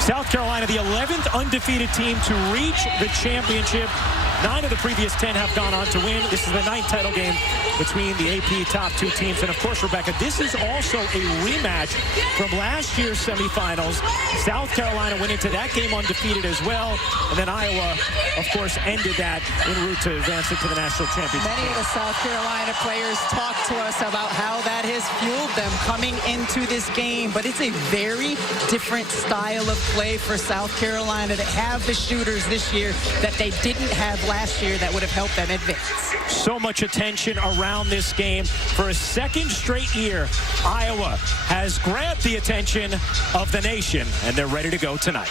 South Carolina, the 11th undefeated team to reach the championship. 9 of the previous 10 have gone on to win. This is the 9th title game between the AP top 2 teams. And, of course, Rebecca, this is also a rematch from last year's semifinals. South Carolina went into that game undefeated as well. And then Iowa, of course, ended that en route to advancing to the national championship. Many of the South Carolina players talked to us about how that has fueled them coming into this game. But it's a very different style of play for South Carolina to have the shooters this year that they didn't have last year that would have helped them advance. So much attention around this game. For a second straight year, Iowa has grabbed the attention of the nation, and they're ready to go tonight.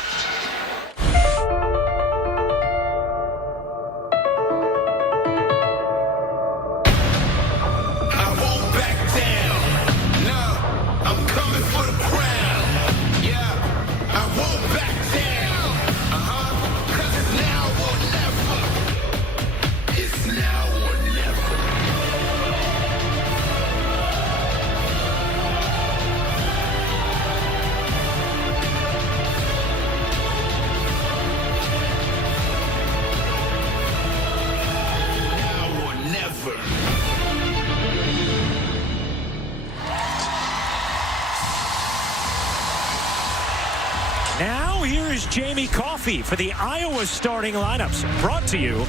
Now here is Jamie Coffey for the Iowa starting lineups, brought to you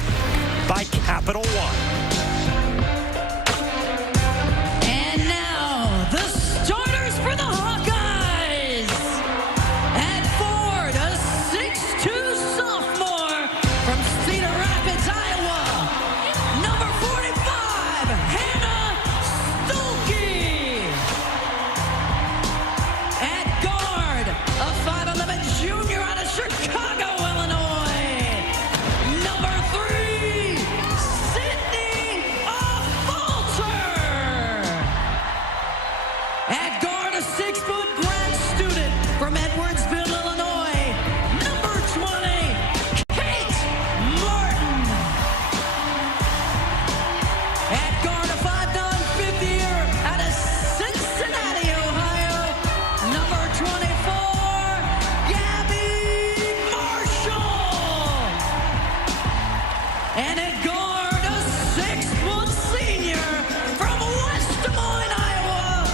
by Capital One. And now the starters for the Hawkeyes. At 4, the 6'2" sophomore from Cedar Rapids, Iowa, number 45, Hannah Stuelke. At guard, a 5'11" junior out of Chicago, Illinois, number 3, Sydney Affolter. At guard, a 6-foot grad student from Edwardsville, Illinois, number 20, Kate Martin. At guard, a 5'9" fifth-year out of Cincinnati, Ohio, number 24, Gabby Marshall. And at guard, a 6-foot senior from West Des Moines, Iowa,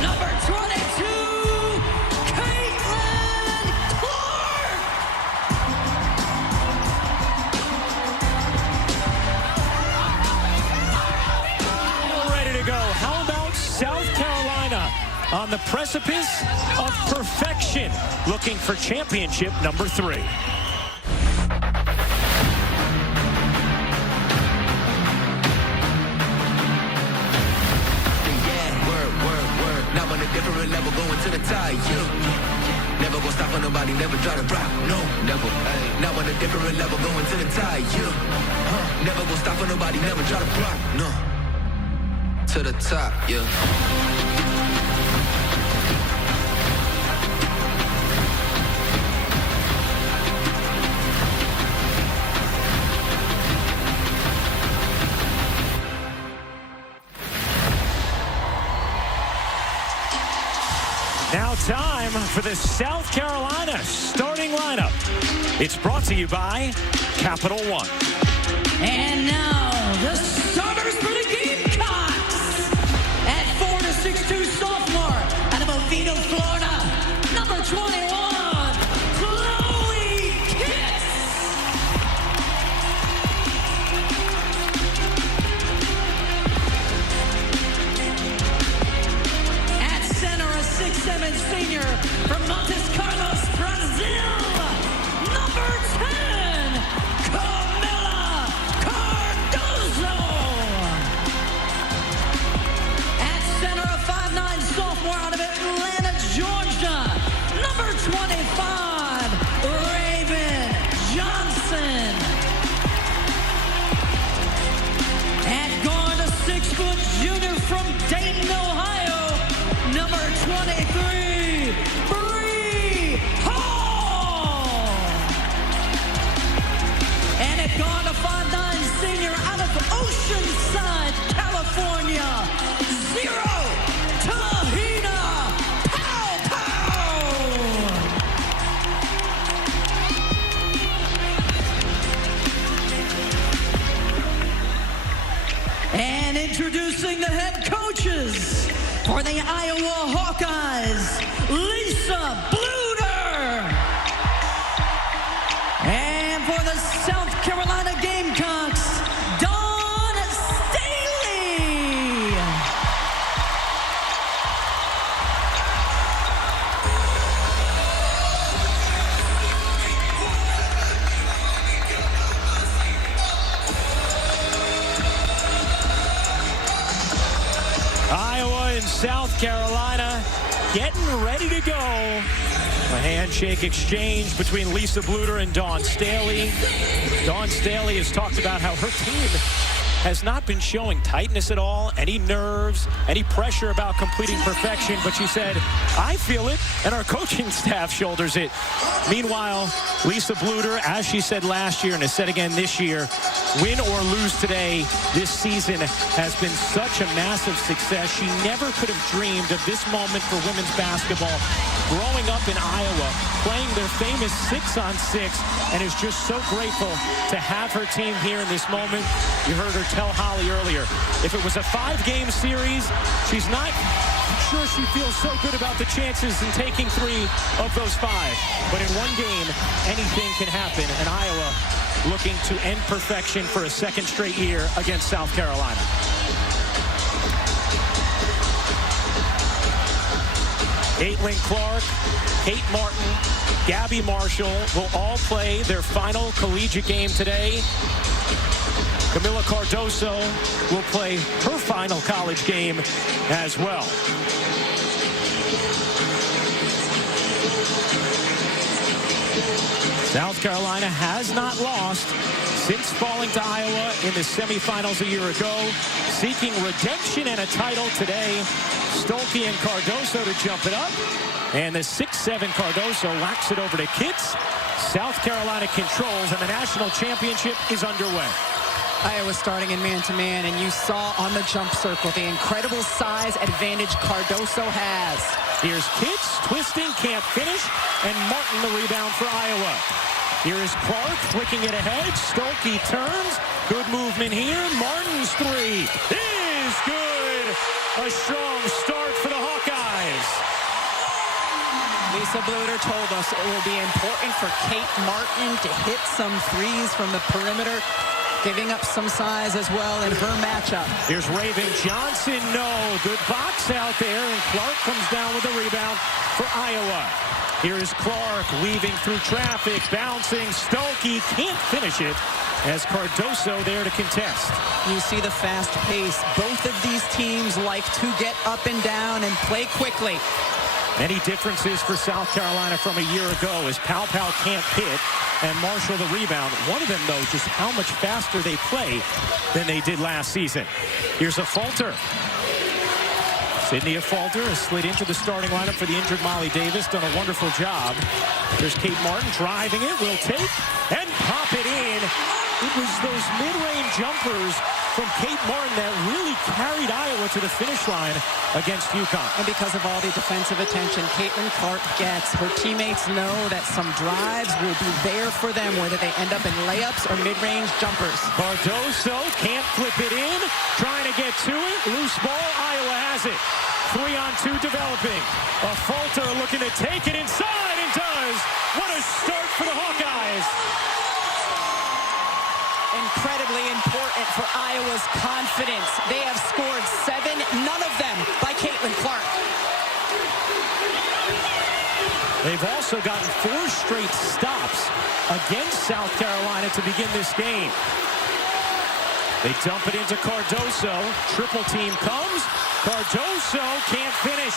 number 22, Caitlin Clark. Ready to go. How about South Carolina on the precipice of perfection, looking for championship number 3? Now on a different level, going to the top, yeah. Never gonna stop for nobody, never try to drop, no, never. Now on a different level, going to the top, yeah. Never gonna stop for nobody, never try to drop, no. To the top, yeah. Now time for the South Carolina starting lineup. It's brought to you by Capital One. And now the starters for the Gamecocks. At 4, the 6'2" sophomore out of Oviedo, Florida, number 21, Chloe Kitts. At center, a 6'7" senior from Montes Carlos, Brazil, number 10, Camila Cardoso. Introducing the head coaches for the Iowa Hawkeyes, Lisa Bluder. And for the South Carolina Gamecocks, Dawn Staley. Iowa and South Carolina getting ready to go. A handshake exchange between Lisa Bluder and Dawn Staley. Dawn Staley has talked about how her team has not been showing tightness at all, any nerves, any pressure about completing perfection, but she said, I feel it, and our coaching staff shoulders it. Meanwhile, Lisa Bluder, as she said last year and has said again this year, win or lose today, this season has been such a massive success. She never could have dreamed of this moment for women's basketball. Growing up in Iowa, playing their famous 6-on-6, and is just so grateful to have her team here in this moment. You heard her tell Holly earlier, if it was a 5-game series, she's not sure she feels so good about the chances in taking 3 of those 5. But in one game, anything can happen, and Iowa looking to end perfection for a second straight year against South Carolina. Caitlin Clark, Kate Martin, Gabby Marshall will all play their final collegiate game today. Camila Cardoso will play her final college game as well. South Carolina has not lost since falling to Iowa in the semifinals a year ago. Seeking redemption and a title today. Stolke and Cardoso to jump it up. And the 6'7" Cardoso whacks it over to Kitts. South Carolina controls, and the national championship is underway. Iowa starting in man-to-man, and you saw on the jump circle the incredible size advantage Cardoso has. Here's Kitts, twisting, can't finish, and Martin the rebound for Iowa. Here is Clark flicking it ahead. Stolke turns. Good movement here. Martin's 3 is good. A strong start for the Hawkeyes. Lisa Bluder told us it will be important for Kate Martin to hit some threes from the perimeter, giving up some size as well in her matchup. Here's Raven Johnson. No. Good box out there, and Clark comes down with the rebound for Iowa. Here is Clark weaving through traffic, bouncing. Stolke can't finish it as Cardoso there to contest. You see the fast pace. Both of these teams like to get up and down and play quickly. Many differences for South Carolina from a year ago as Pau can't hit and Marshall the rebound. One of them, though, just how much faster they play than they did last season. Here's a Falter. Sydney Falter has slid into the starting lineup for the injured Molly Davis. Done a wonderful job. There's Kate Martin driving it. Will take and pop it in. It was those mid-range jumpers from Kate Martin that really carried Iowa to the finish line against UConn. And because of all the defensive attention Caitlin Clark gets, her teammates know that some drives will be there for them, whether they end up in layups or mid-range jumpers. Cardoso can't flip it in. Trying to get to it. Loose ball. Iowa has it. 3-on-2 developing. A Falter looking to take it inside and does. What a start for the Hawkeyes. Incredibly important for Iowa's confidence. They have scored 7, none of them by Caitlin Clark. They've also gotten 4 straight stops against South Carolina to begin this game. They dump it into Cardoso. Triple team comes. Cardoso can't finish.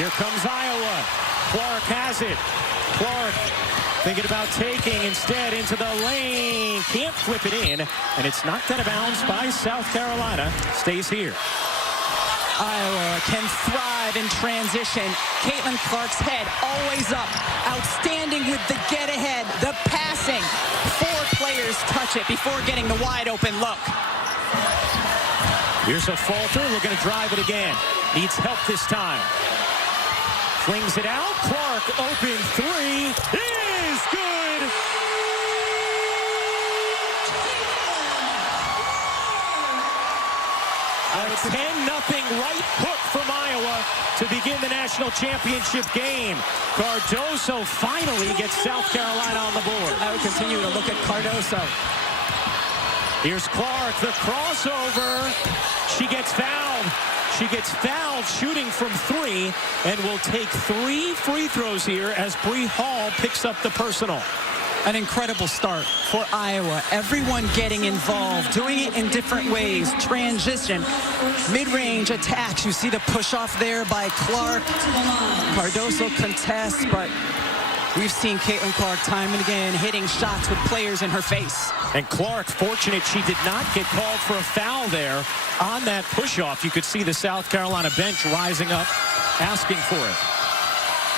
Here comes Iowa. Clark has it. Clark thinking about taking instead into the lane. Can't flip it in, and it's knocked out of bounds by South Carolina. Stays here. Iowa can thrive in transition. Caitlin Clark's head always up. Outstanding with the get-ahead, the passing. 4 players touch it before getting the wide-open look. Here's a Falter looking to drive it again. Needs help this time. Flings it out. Clark open 3 is good. right hook from Iowa to begin the national championship game. Cardoso finally gets South Carolina on the board. I would continue to look at Cardoso. Here's Clark, the crossover. She gets fouled. She gets fouled shooting from 3 and will take 3 free throws here as Bree Hall picks up the personal. An incredible start for Iowa. Everyone getting involved, doing it in different ways. Transition, mid-range attacks. You see the push-off there by Clark. Cardoso contests, but we've seen Caitlin Clark time and again hitting shots with players in her face. And Clark, fortunate she did not get called for a foul there on that push-off. You could see the South Carolina bench rising up, asking for it.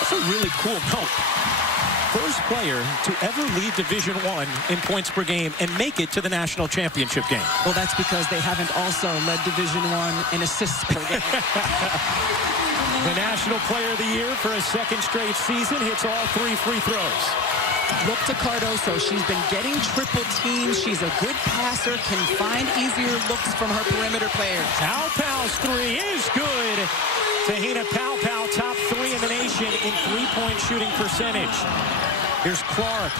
That's a really cool note. First player to ever lead Division I in points per game and make it to the national championship game. Well, that's because they haven't also led Division I in assists per game. The National Player of the Year for a second straight season hits all 3 free throws. Look to Cardoso. She's been getting triple teams. She's a good passer, can find easier looks from her perimeter players. Paopau's 3 is good. Tahina Paopau, top 3 in the nation in three-point shooting percentage. Here's Clark,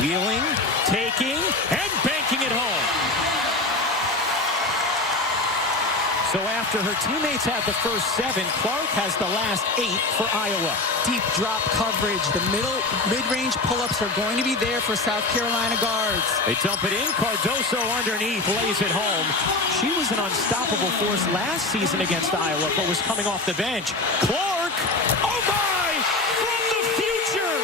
wheeling, taking, and banking it home. So after her teammates had the first 7, Clark has the last 8 for Iowa. Deep drop coverage. The mid-range pull-ups are going to be there for South Carolina guards. They dump it in. Cardoso underneath, lays it home. She was an unstoppable force last season against Iowa, but was coming off the bench. Clark, oh my, from the future.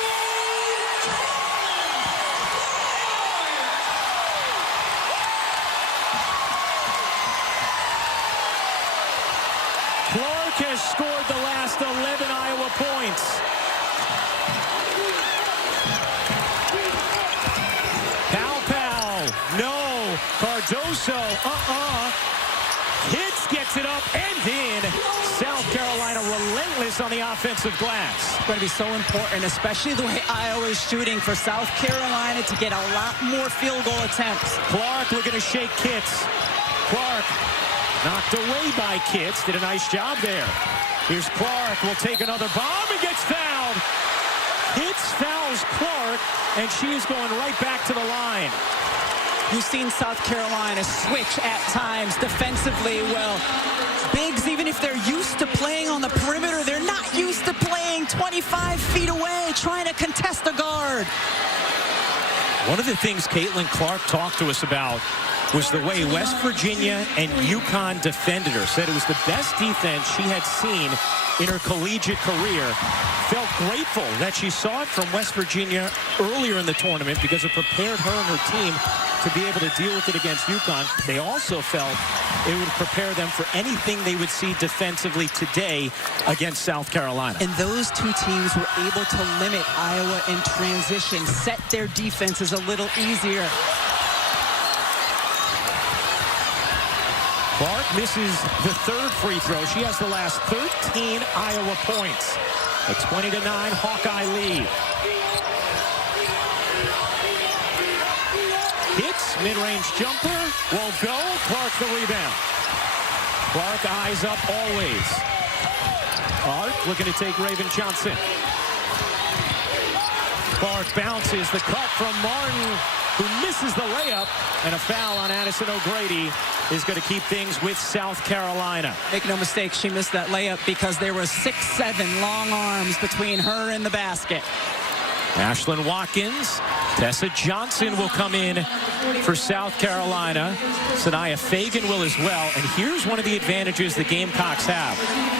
Clark has scored the last 11 Iowa points. Paopau, no. Cardoso, Hits, gets it up and in. South Carolina relentless on the offensive glass. It's going to be so important, especially the way Iowa is shooting, for South Carolina to get a lot more field goal attempts. Clark looking to shake Kitts. Clark knocked away by Kitts. Did a nice job there. Here's Clark. Will take another bomb and gets fouled. Kitts fouls Clark, and she is going right back to the line. You've seen South Carolina switch at times defensively. Well, bigs, even if they're used to playing on the perimeter, they're not used to playing 25 feet away, trying to contest a guard. One of the things Caitlin Clark talked to us about was the way West Virginia and UConn defended her. Said it was the best defense she had seen in her collegiate career. Felt grateful that she saw it from West Virginia earlier in the tournament because it prepared her and her team to be able to deal with it against UConn. They also felt it would prepare them for anything they would see defensively today against South Carolina. And those two teams were able to limit Iowa in transition, set their defenses a little easier. Clark misses the 3rd free throw. She has the last 13 Iowa points. A 20-9 Hawkeye lead. Hits, mid-range jumper, won't go. Clark the rebound. Clark eyes up always. Clark looking to take Raven Johnson. Clark bounces, the cut from Martin, who misses the layup, and a foul on Addison O'Grady is going to keep things with South Carolina. Make no mistake, she missed that layup because there were 6'7" long arms between her and the basket. Ashlyn Watkins, Tessa Johnson will come in for South Carolina. Sanaya Fagan will as well. And here's one of the advantages the Gamecocks have.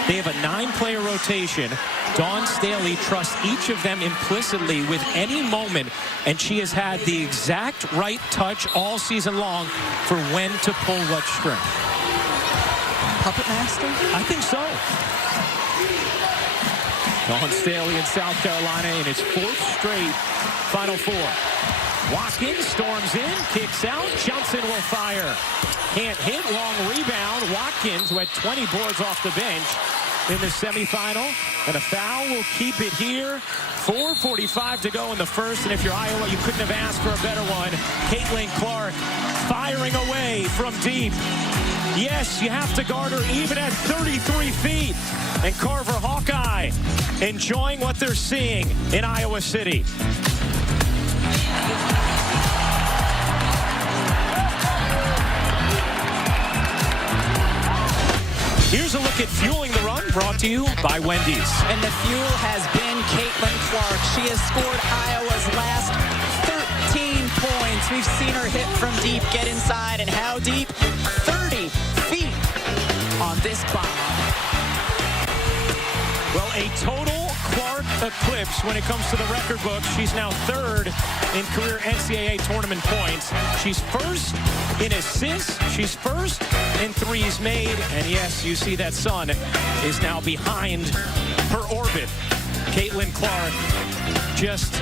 They have a 9-player rotation. Dawn Staley trusts each of them implicitly with any moment, and she has had the exact right touch all season long for when to pull what string. Puppet master? I think so. Dawn Staley in South Carolina in its 4th straight Final Four. Watkins storms in, kicks out. Johnson will fire. Can't hit, long rebound. Watkins, who had 20 boards off the bench in the semifinal. And a foul will keep it here. 4:45 to go in the first. And if you're Iowa, you couldn't have asked for a better one. Caitlin Clark firing away from deep. Yes, you have to guard her even at 33 feet. And Carver Hawkeye enjoying what they're seeing in Iowa City. Here's a look at Fueling the Run, brought to you by Wendy's. And the fuel has been Caitlin Clark. She has scored Iowa's last 13 points. We've seen her hit from deep, get inside, and how deep? 30 feet on this bomb. Well, a total Clark eclipse when it comes to the record book. She's now third in career NCAA tournament points. She's first in assists. She's first in threes made. And yes, you see that sun is now behind her orbit. Caitlin Clark just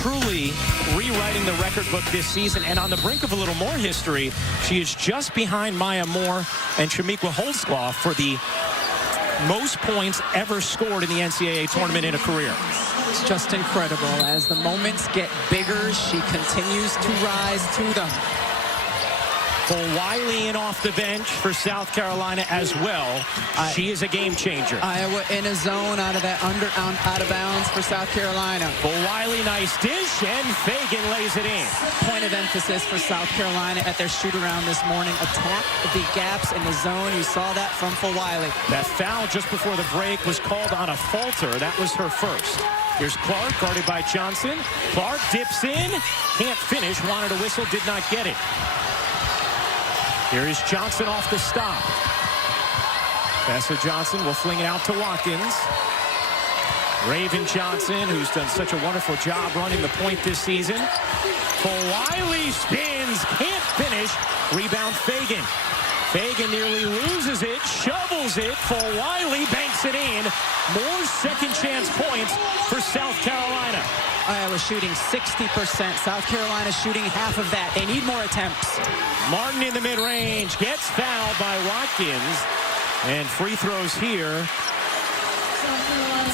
truly rewriting the record book this season, and on the brink of a little more history. She is just behind Maya Moore and Chamique Holtzclaw for the most points ever scored in the NCAA tournament in a career. It's just incredible. As the moments get bigger, she continues to rise to them. Wiley in off the bench for South Carolina as well. She is a game changer. Iowa in a zone out of that out of bounds for South Carolina. Wiley, nice dish, and Fagan lays it in. Point of emphasis for South Carolina at their shoot-around this morning. Attack the gaps in the zone. You saw that from Wiley. That foul just before the break was called on a falter. That was her first. Here's Clark, guarded by Johnson. Clark dips in, can't finish, wanted a whistle, did not get it. Here is Johnson off the stop. Passer Johnson will fling it out to Watkins. Raven Johnson, who's done such a wonderful job running the point this season. Wiley spins, can't finish. Rebound Fagan. Fagan nearly loses it, shovels it. Wiley banks it in. More second chance points for South Carolina. Iowa shooting 60%. South Carolina shooting half of that. They need more attempts. Martin in the mid-range gets fouled by Watkins. And free throws here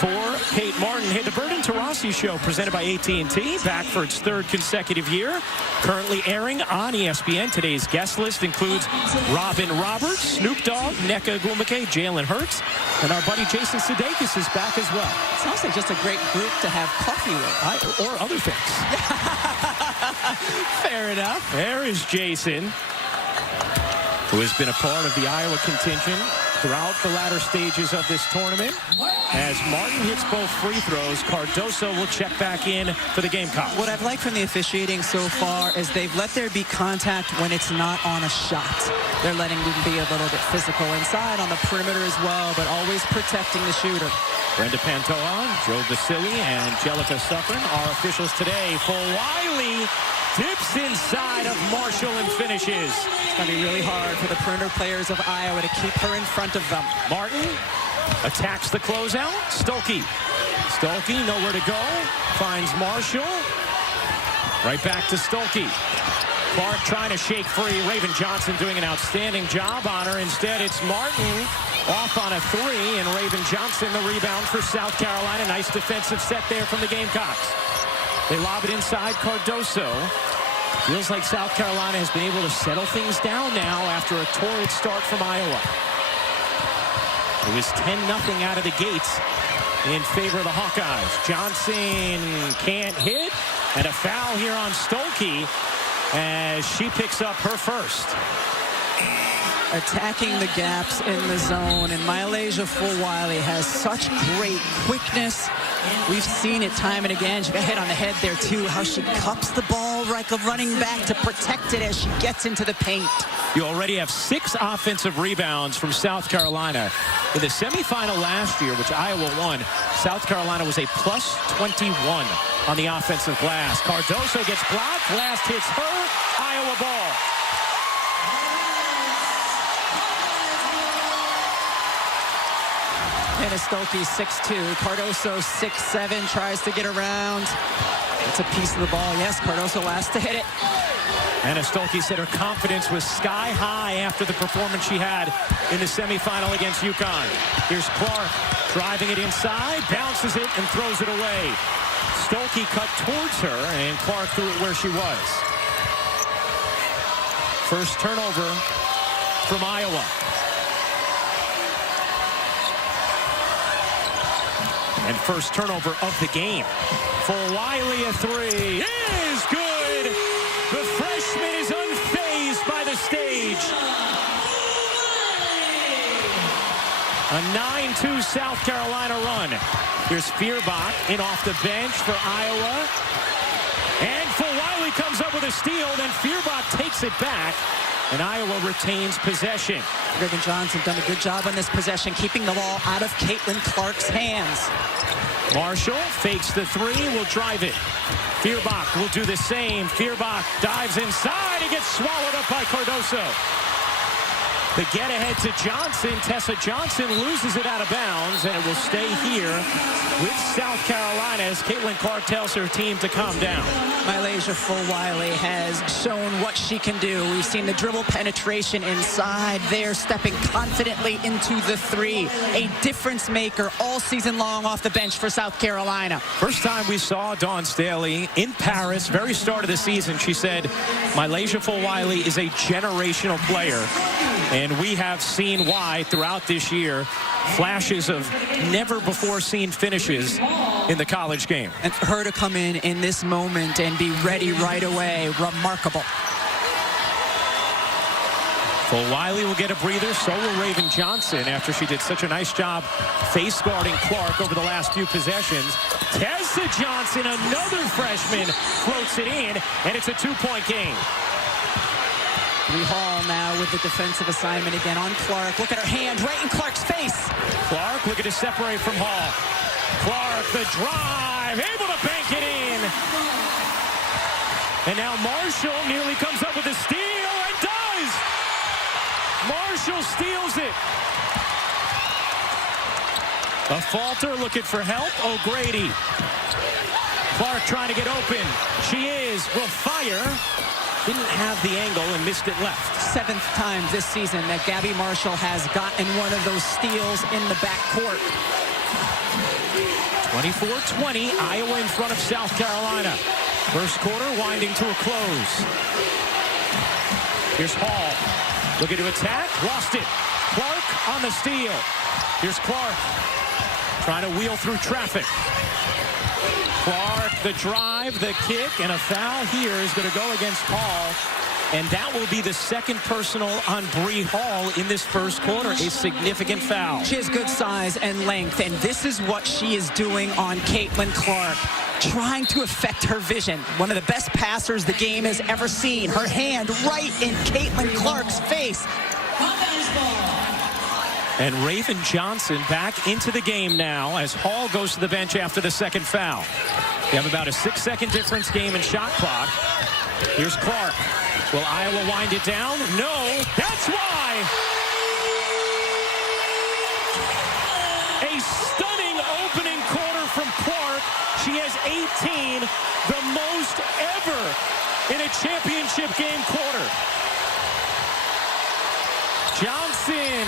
for Kate Martin. Hey, the Burden Tarasi Show presented by AT&T, back for its third consecutive year. Currently airing on ESPN. Today's guest list includes Robin Roberts, Snoop Dogg, Nneka Ogwumike, Jalen Hurts, and our buddy Jason Sudeikis is back as well. Sounds like just a great group to have coffee with. Or other things. Fair enough. There is Jason, who has been a part of the Iowa contingent throughout the latter stages of this tournament. As Martin hits both free throws, Cardoso will check back in for the Gamecocks. What I've liked from the officiating so far is they've let there be contact when it's not on a shot. They're letting them be a little bit physical inside on the perimeter as well, but always protecting the shooter. Brenda Pantoja, Joe Vasili, and Angelica Suffren are officials today. Wiley dips inside of Marshall and finishes. It's going to be really hard for the perimeter players of Iowa to keep her in front of them. Martin attacks the closeout. Stolke nowhere to go. Finds Marshall. Right back to Stolke. Clark trying to shake free. Raven Johnson doing an outstanding job on her. Instead, it's Martin off on a three, and Raven Johnson the rebound for South Carolina. Nice defensive set there from the Gamecocks. They lob it inside Cardoso. Feels like South Carolina has been able to settle things down now after a torrid start from Iowa. It was 10-0 out of the gates in favor of the Hawkeyes. Johnson can't hit, and a foul here on Stolke as she picks up her first. Attacking the gaps in the zone, and Mylasia Wiley has such great quickness. We've seen it time and again. She got hit on the head there too, how she cups the ball like a running back to protect it as she gets into the paint. You already have 6 offensive rebounds from South Carolina. In the semifinal last year, which Iowa won, South Carolina was a plus 21 on the offensive glass. Cardoso gets blocked, last hits her, Iowa ball. Stolke 6'2", Cardoso 6'7", tries to get around. It's a piece of the ball. Yes, Cardoso last to hit it. Anna Stolke said her confidence was sky high after the performance she had in the semifinal against UConn. Here's Clark driving it inside, bounces it, and throws it away. Stolke cut towards her, and Clark threw it where she was. First turnover from Iowa. And first turnover of the game. For Wiley, a three is good. The freshman is unfazed by the stage. A 9-2 South Carolina run. Here's Feuerbach in off the bench for Iowa. And Wiley comes up with a steal, then Feuerbach takes it back, and Iowa retains possession. Raven Johnson done a good job on this possession, keeping the ball out of Caitlin Clark's hands. Marshall fakes the three, will drive it. Feuerbach will do the same. Feuerbach dives inside and gets swallowed up by Cardoso. The get ahead to Johnson. Tessa Johnson loses it out of bounds, and it will stay here with South Carolina as Caitlin Clark tells her team to calm down. Mylasia Fulwiley has shown what she can do. We've seen the dribble penetration inside there, stepping confidently into the three. A difference maker all season long off the bench for South Carolina. First time we saw Dawn Staley in Paris, very start of the season, she said, Mylasia Fulwiley is a generational player. And we have seen why throughout this year. Flashes of never-before-seen finishes in the college game. And for her to come in this moment and be ready right away, remarkable. Wiley will get a breather, so will Raven Johnson after she did such a nice job face guarding Clark over the last few possessions. Tessa Johnson, another freshman, floats it in, and it's a two-point game. Bree Hall now with the defensive assignment again on Clark. Look at her hand right in Clark's face. Clark looking to separate from Hall. Clark, the drive, able to bank it in. And now Marshall nearly comes up with a steal and does. Marshall steals it. A falter looking for help. O'Grady. Clark trying to get open. She will fire. Didn't have the angle and missed it left. 7th time this season that Gabby Marshall has gotten one of those steals in the backcourt. 24-20, Iowa in front of South Carolina. First quarter winding to a close. Here's Hall, looking to attack, lost it. Clark on the steal. Here's Clark, trying to wheel through traffic. Clark, the drive, the kick, and a foul here is going to go against Hall. And that will be the second personal on Bree Hall in this first quarter, a significant foul. She has good size and length, and this is what she is doing on Caitlin Clark, trying to affect her vision. One of the best passers the game has ever seen. Her hand right in Caitlin Clark's face. And Raven Johnson back into the game now as Hall goes to the bench after the second foul. We have about a 6-second difference game in shot clock. Here's Clark. Will Iowa wind it down? No. That's why. A stunning opening quarter from Clark. She has 18, the most ever in a championship game quarter. Johnson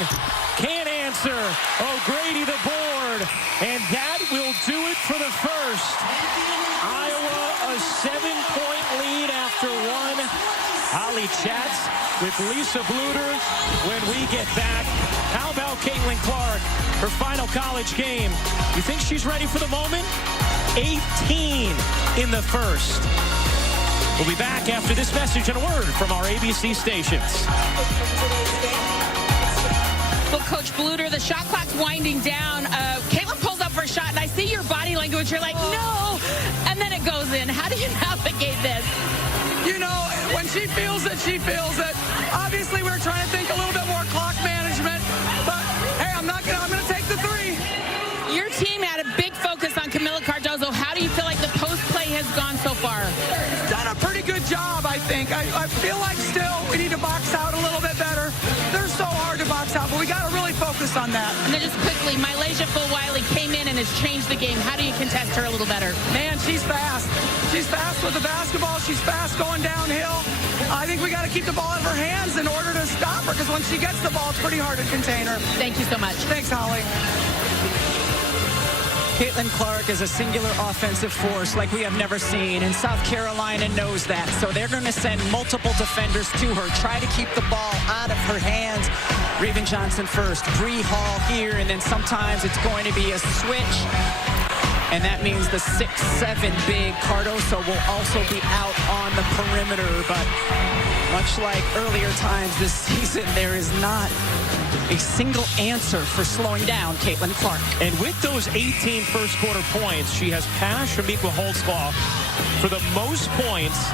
can't answer. O'Grady the board. And that will do it for the first. Iowa a 7-point lead after one. Holly chats with Lisa Bluter when we get back. How about Caitlin Clark? Her final college game. You think she's ready for the moment? 18 in the first. We'll be back after this message and a word from our ABC stations. Well, Coach Bluter, the shot clock's winding down. Caitlin pulls up for a shot, and I see your body language. You're like, no, and then it goes in. How do you navigate this? You know, when she feels it, she feels it. Obviously, we're trying to think a little bit more clock management, but hey, I'm going to take the three. Your team had a big focus on Camila Cardoso. How do you feel like the post play has gone so far? Done a pretty good job, I think. I feel like still we need to box out a little bit better. They're so hard to box out, but we got to really focus on that. And then just quickly, Mylasia Fulwiley came in and has changed the game. How do you contest her a little better? Man, she's fast. She's fast with the basketball. She's fast going downhill. I think we got to keep the ball out of her hands in order to stop her, because when she gets the ball, it's pretty hard to contain her. Thank you so much. Thanks, Holly. Caitlin Clark is a singular offensive force like we have never seen, and South Carolina knows that. So they're going to send multiple defenders to her, try to keep the ball out of her hands. Raven Johnson first, Bree Hall here, and then sometimes it's going to be a switch. And that means the 6'7" big Cardoso will also be out on the perimeter. But much like earlier times this season, there is not a single answer for slowing down Caitlin Clark. And with those 18 first quarter points, she has passed Shamika Holtzclaw for the most points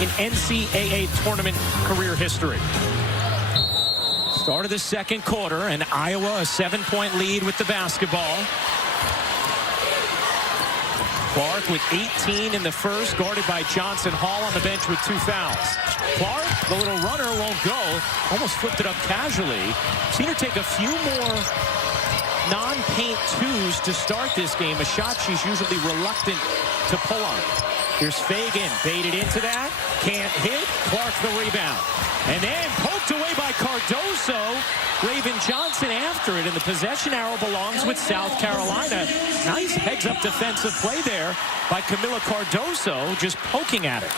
in NCAA tournament career history. Start of the second quarter, and Iowa a 7-point lead with the basketball. Clark with 18 in the first, guarded by Johnson. Hall on the bench with 2 fouls. Clark, the little runner, won't go. Almost flipped it up casually. Seen her take a few more non-paint twos to start this game, a shot she's usually reluctant to pull on. Here's Fagan, baited into that. Can't hit. Clark the rebound. And then poked away by Cardoso. Raven Johnson after it, and the possession arrow belongs with South Carolina. Nice heads-up defensive play there by Camila Cardoso, just poking at it.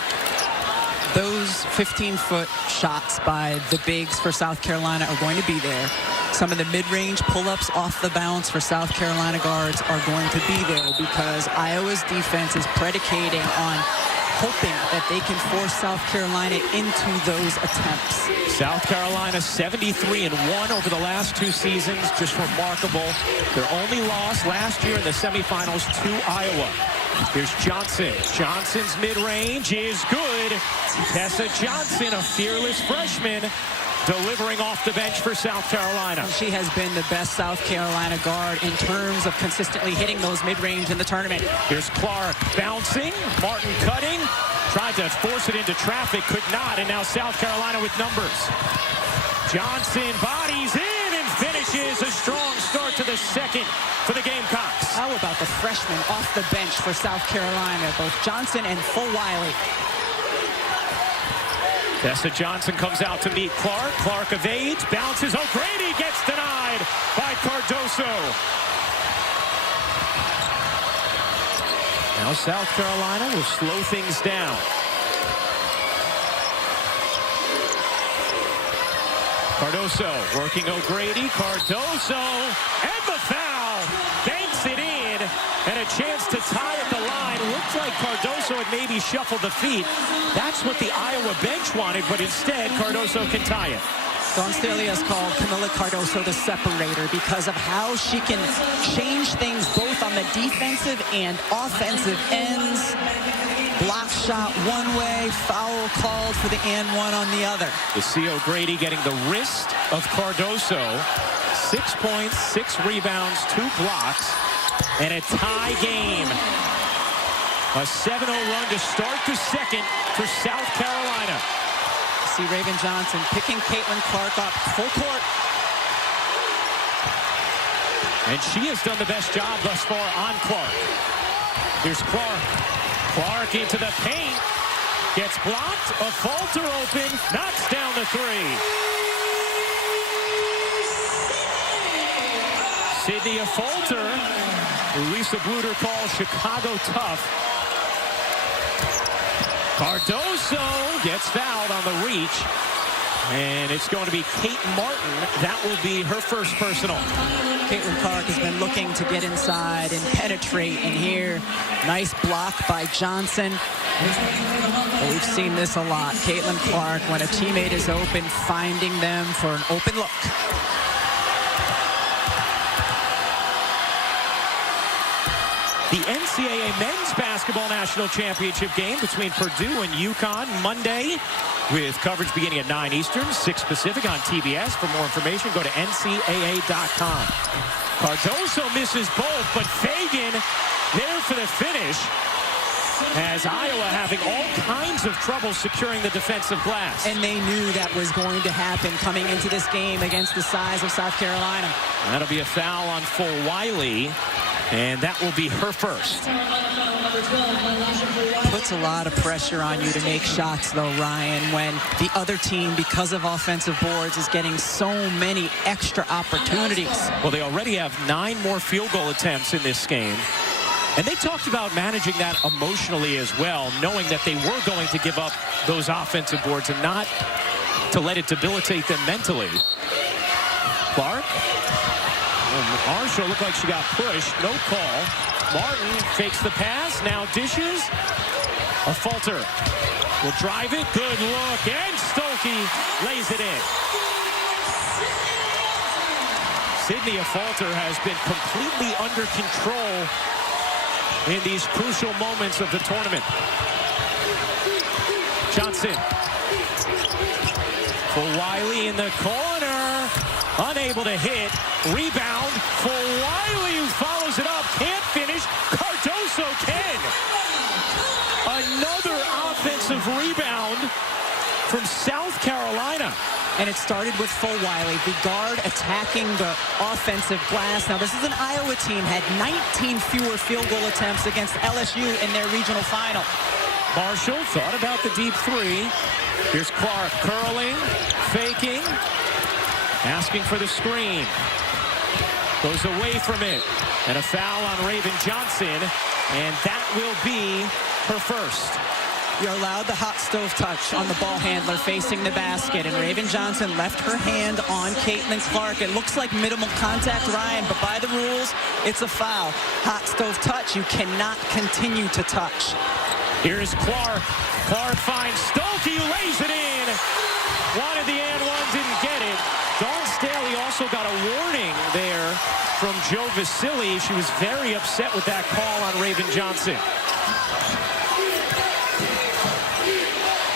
Those 15-foot shots by the bigs for South Carolina are going to be there. Some of the mid-range pull-ups off the bounce for South Carolina guards are going to be there because Iowa's defense is predicating on hoping that they can force South Carolina into those attempts. South Carolina 73-1 over the last 2 seasons. Just remarkable. Their only loss last year in the semifinals to Iowa. Here's Johnson. Johnson's mid-range is good. Tessa Johnson, a fearless freshman, delivering off the bench for South Carolina. She has been the best South Carolina guard in terms of consistently hitting those mid-range in the tournament. Here's Clark bouncing. Martin cutting. Tried to force it into traffic, could not, and now South Carolina with numbers. Johnson bodies in and finishes. A strong start to the second for the Gamecocks. How about the freshmen off the bench for South Carolina, both Johnson and Full-Wiley. Tessa Johnson comes out to meet Clark. Clark evades, bounces. O'Grady gets denied by Cardoso. Now South Carolina will slow things down. Cardoso working O'Grady. Cardoso and the foul. Banks it in, and a chance to tie at the line. Looked like Cardoso had maybe shuffled the feet. That's what the Iowa bench wanted, but instead Cardoso can tie it. Don Staley has called Camila Cardoso the separator because of how she can change things both on the defensive and offensive ends. Block shot one way, foul called for the and one on the other. You see O'Grady getting the wrist of Cardoso. 6 points, 6 rebounds, 2 blocks, and a tie game. A 7-0 run to start the second for South Carolina. See Raven Johnson picking Caitlin Clark up full court. And she has done the best job thus far on Clark. Here's Clark. Clark into the paint. Gets blocked. A falter open. Knocks down the 3. Sydney a falter. Lisa Bluter calls Chicago tough. Cardoso gets fouled on the reach, and it's going to be Kate Martin. That will be her first personal. Caitlin Clark has been looking to get inside and penetrate, and here, nice block by Johnson. We've seen this a lot. Caitlin Clark, when a teammate is open, finding them for an open look. The NCAA Men's Basketball National Championship game between Purdue and UConn Monday, with coverage beginning at 9 Eastern, 6 Pacific on TBS. For more information, go to ncaa.com. Cardoso misses both, but Fagan there for the finish, as Iowa having all kinds of trouble securing the defensive glass. And they knew that was going to happen coming into this game against the size of South Carolina. That'll be a foul on Full-Wiley. And that will be her first. Puts a lot of pressure on you to make shots, though, Ryan, when the other team, because of offensive boards, is getting so many extra opportunities. Well, they already have 9 more field goal attempts in this game. And they talked about managing that emotionally as well, knowing that they were going to give up those offensive boards and not to let it debilitate them mentally. Clark. Marshall looked like she got pushed. No call. Martin fakes the pass. Now dishes. A falter. Will drive it. Good look. And Stolke lays it in. Sydney Falter has been completely under control in these crucial moments of the tournament. Johnson. For Wiley in the corner. Unable to hit. Rebound for Wiley, who follows it up. Can't finish. Cardoso can. Another offensive rebound from South Carolina. And it started with Full Wiley, the guard attacking the offensive glass. Now, this is an Iowa team, had 19 fewer field goal attempts against LSU in their regional final. Marshall thought about the deep three. Here's Clark curling, faking, asking for the screen. Goes away from it. And a foul on Raven Johnson. And that will be her first. You're allowed the hot stove touch on the ball handler facing the basket. And Raven Johnson left her hand on Caitlin Clark. It looks like minimal contact, Ryan, but by the rules, it's a foul. Hot stove touch, you cannot continue to touch. Here's Clark. Clark finds Stolke, who lays it in. Wanted the and one, didn't get it. Dawn Staley also got a warning there from Joe Vasili. She was very upset with that call on Raven Johnson.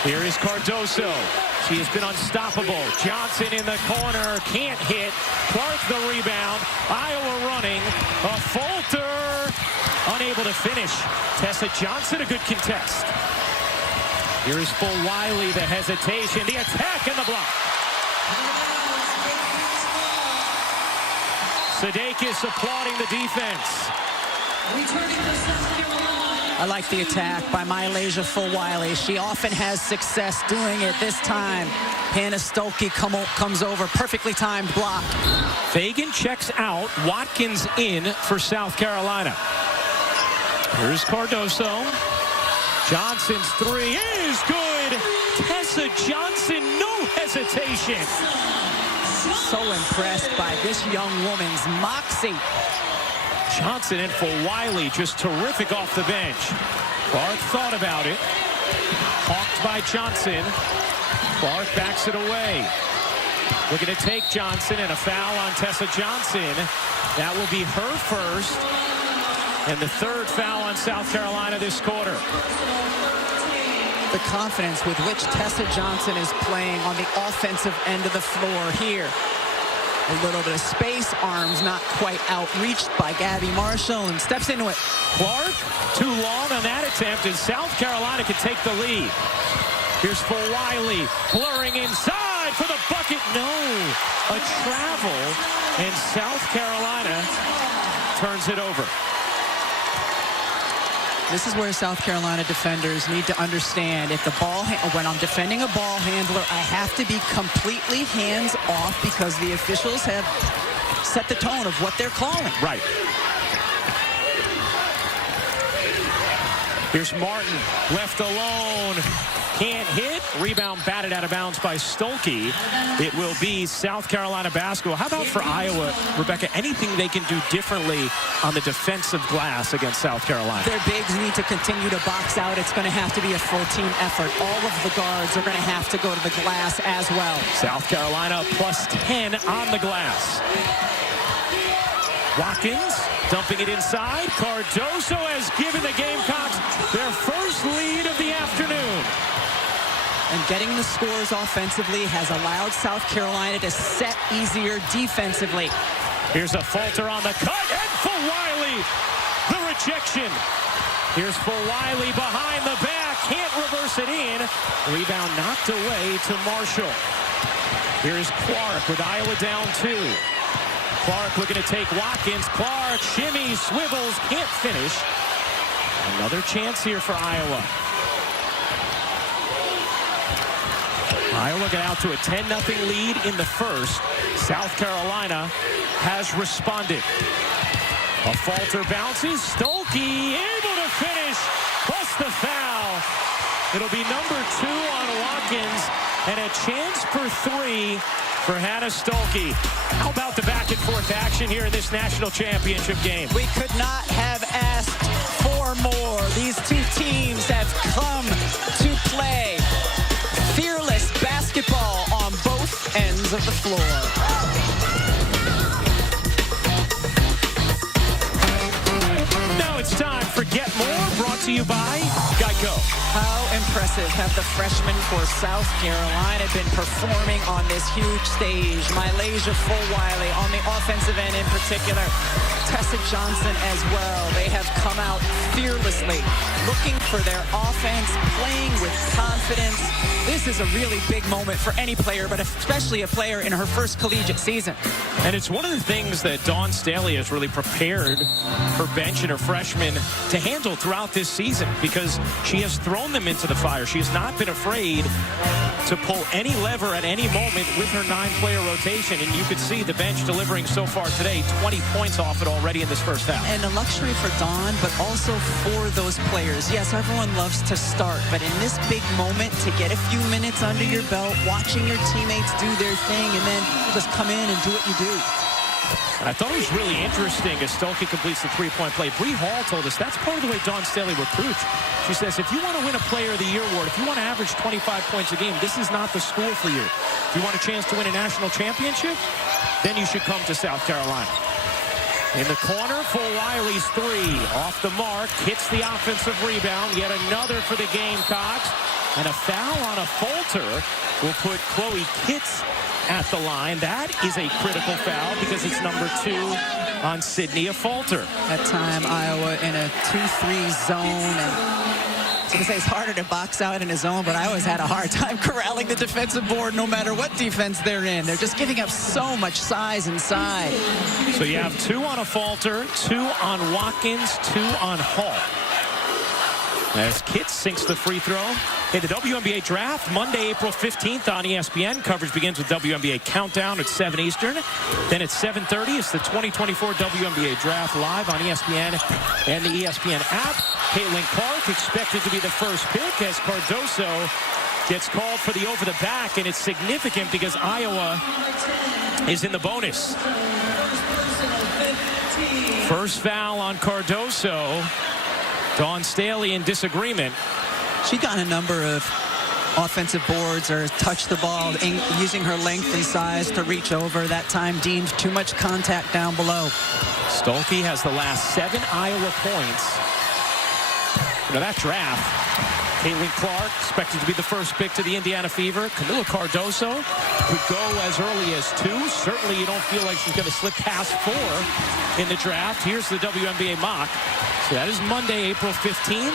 Here is Cardoso. She has been unstoppable. Johnson in the corner, can't hit. Clark the rebound. Iowa running. A falter. Unable to finish. Tessa Johnson, a good contest. Here is Full Wiley, the hesitation, the attack, and the block. Sudeikis applauding the defense. I like the attack by Mylasia Full Wiley. She often has success doing it. This time, Hannah Stolke comes over. Perfectly timed block. Fagan checks out. Watkins in for South Carolina. Here's Cardoso. Johnson's three is good. Tessa Johnson, no hesitation. So impressed by this young woman's moxie. Johnson in for Wiley, just terrific off the bench. Clark thought about it. Hawked by Johnson. Clark backs it away. Looking to take Johnson, and a foul on Tessa Johnson. That will be her first. And the third foul on South Carolina this quarter. The confidence with which Tessa Johnson is playing on the offensive end of the floor here. A little bit of space, arms not quite outreached by Gabby Marshall, and steps into it. Clark, too long on that attempt, and South Carolina can take the lead. Here's for Wiley, blurring inside for the bucket. No, a travel, and South Carolina turns it over. This is where South Carolina defenders need to understand, if the ball, when I'm defending a ball handler, I have to be completely hands off because the officials have set the tone of what they're calling. Right. Here's Martin, left alone. Can't hit. Rebound batted out of bounds by Stolke. It will be South Carolina basketball. How about for Iowa, Rebecca, anything they can do differently on the defensive glass against South Carolina? Their bigs need to continue to box out. It's going to have to be a full team effort. All of the guards are going to have to go to the glass as well. South Carolina plus 10 on the glass. Watkins dumping it inside. Cardoso has given the Gamecocks their first lead of the afternoon. And getting the scores offensively has allowed South Carolina to set easier defensively. Here's a falter on the cut, and for Wiley, the rejection. Here's for Wiley behind the back, can't reverse it in. Rebound knocked away to Marshall. Here's Clark with Iowa down 2. Clark looking to take Watkins. Clark, shimmy, swivels, can't finish. Another chance here for Iowa. Iowa got out to a 10-0 lead in the first. South Carolina has responded. A falter bounces. Stolke able to finish. Plus the foul. It'll be number 2 on Watkins. And a chance for 3 for Hannah Stolke. How about the back-and-forth action here in this national championship game? We could not have asked for more. These two teams have come to play fearless basketball on both ends of the floor. Now it's time for Get More, brought to you by Geico. How impressive have the freshmen for South Carolina been performing on this huge stage? Mylasia Fulwiley on the offensive end in particular. Tessa Johnson as well. They have come out fearlessly, looking for their offense, playing with confidence. This is a really big moment for any player, but especially a player in her first collegiate season. And it's one of the things that Dawn Staley has really prepared her bench and her freshmen to handle throughout this season, because she has thrown them into the fire. She has not been afraid to pull any lever at any moment with her 9-player rotation. And you could see the bench delivering so far today, 20 points off it already in this first half. And a luxury for Dawn, but also for those players. Yes, everyone loves to start, but in this big moment, to get a few minutes under your belt, watching your teammates do their thing, and then just come in and do what you do. And I thought it was really interesting as Stolke completes the 3-point play. Bree Hall told us that's part of the way Dawn Staley recruits. She says, if you want to win a Player of the Year award, if you want to average 25 points a game, this is not the school for you. If you want a chance to win a national championship, then you should come to South Carolina. In the corner, Fulwiley's 3 off the mark, hits the offensive rebound. Yet another for the Gamecocks. And a foul on a falter will put Chloe Kitts at the line. That is a critical foul because it's number 2 on Sydney, a falter. That time, Iowa in a 2-3 zone. And I was going to say it's harder to box out in a zone, but I always had a hard time corralling the defensive board no matter what defense they're in. They're just giving up so much size inside. So you have 2 on a falter, 2 on Watkins, 2 on Hall. As Kitts sinks the free throw. Hey, the WNBA draft, Monday, April 15th on ESPN. Coverage begins with WNBA Countdown at 7 Eastern. Then at 7:30, it's the 2024 WNBA draft live on ESPN and the ESPN app. Caitlin Clark expected to be the first pick as Cardoso gets called for the over the back, and it's significant because Iowa is in the bonus. First foul on Cardoso. Dawn Staley in disagreement. She got a number of offensive boards or touched the ball using her length and size to reach over. That time deemed too much contact down below. Stolke has the last 7 Iowa points. Now that draft, Caitlin Clark expected to be the first pick to the Indiana Fever. Camila Cardoso could go as early as 2. Certainly you don't feel like she's going to slip past 4 in the draft. Here's the WNBA mock. So that is Monday, April 15th